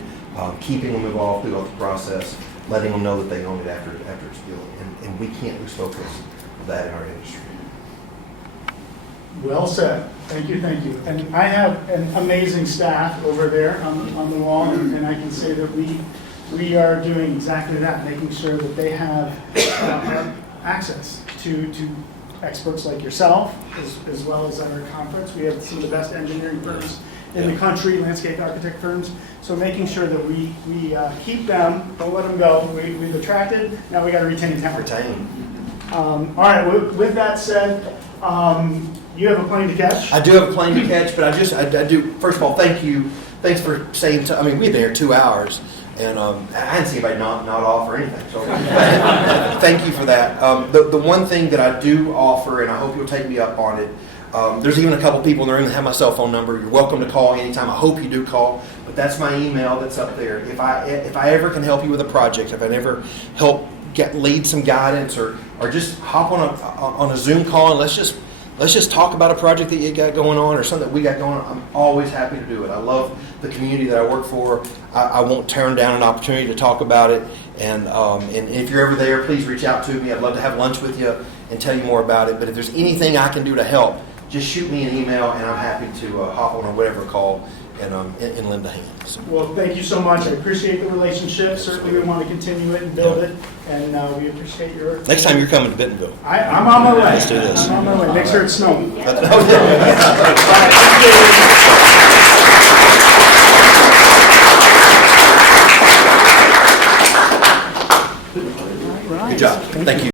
keeping them involved throughout the process, letting them know that they own it after it's built. And we can't lose focus of that in our industry. Well said. Thank you, thank you. And I have an amazing staff over there on the wall, and I can say that we are doing exactly that, making sure that they have access to experts like yourself, as well as at our conference. We have some of the best engineering firms in the country, landscape architect firms. So making sure that we keep them, don't let them go. We've attracted, now we got to retain talent. All right, with that said, you have a plane to catch? I do have a plane to catch, but I do, first of all, thank you. Thanks for saying, we've been there 2 hours. And I didn't see anybody not off or anything. So thank you for that. The one thing that I do offer, and I hope you'll take me up on it, there's even a couple people in the room that have my cell phone number. You're welcome to call anytime. I hope you do call. But that's my email that's up there. If I ever can help you with a project, if I ever help lead some guidance, or just hop on a Zoom call and let's just talk about a project that you got going on or something that we got going on, I'm always happy to do it. I love the community that I work for. I won't turn down an opportunity to talk about it. And if you're ever there, please reach out to me. I'd love to have lunch with you and tell you more about it. But if there's anything I can do to help, just shoot me an email, and I'm happy to hop on or whatever call and lend a hand. So. Well, thank you so much. I appreciate the relationship. Certainly we want to continue it and build it. And we appreciate your... Next time you're coming to Bentonville. I'm on my way. Let's do this. I'm on my way. Make sure it's snowing. Good job. Thank you.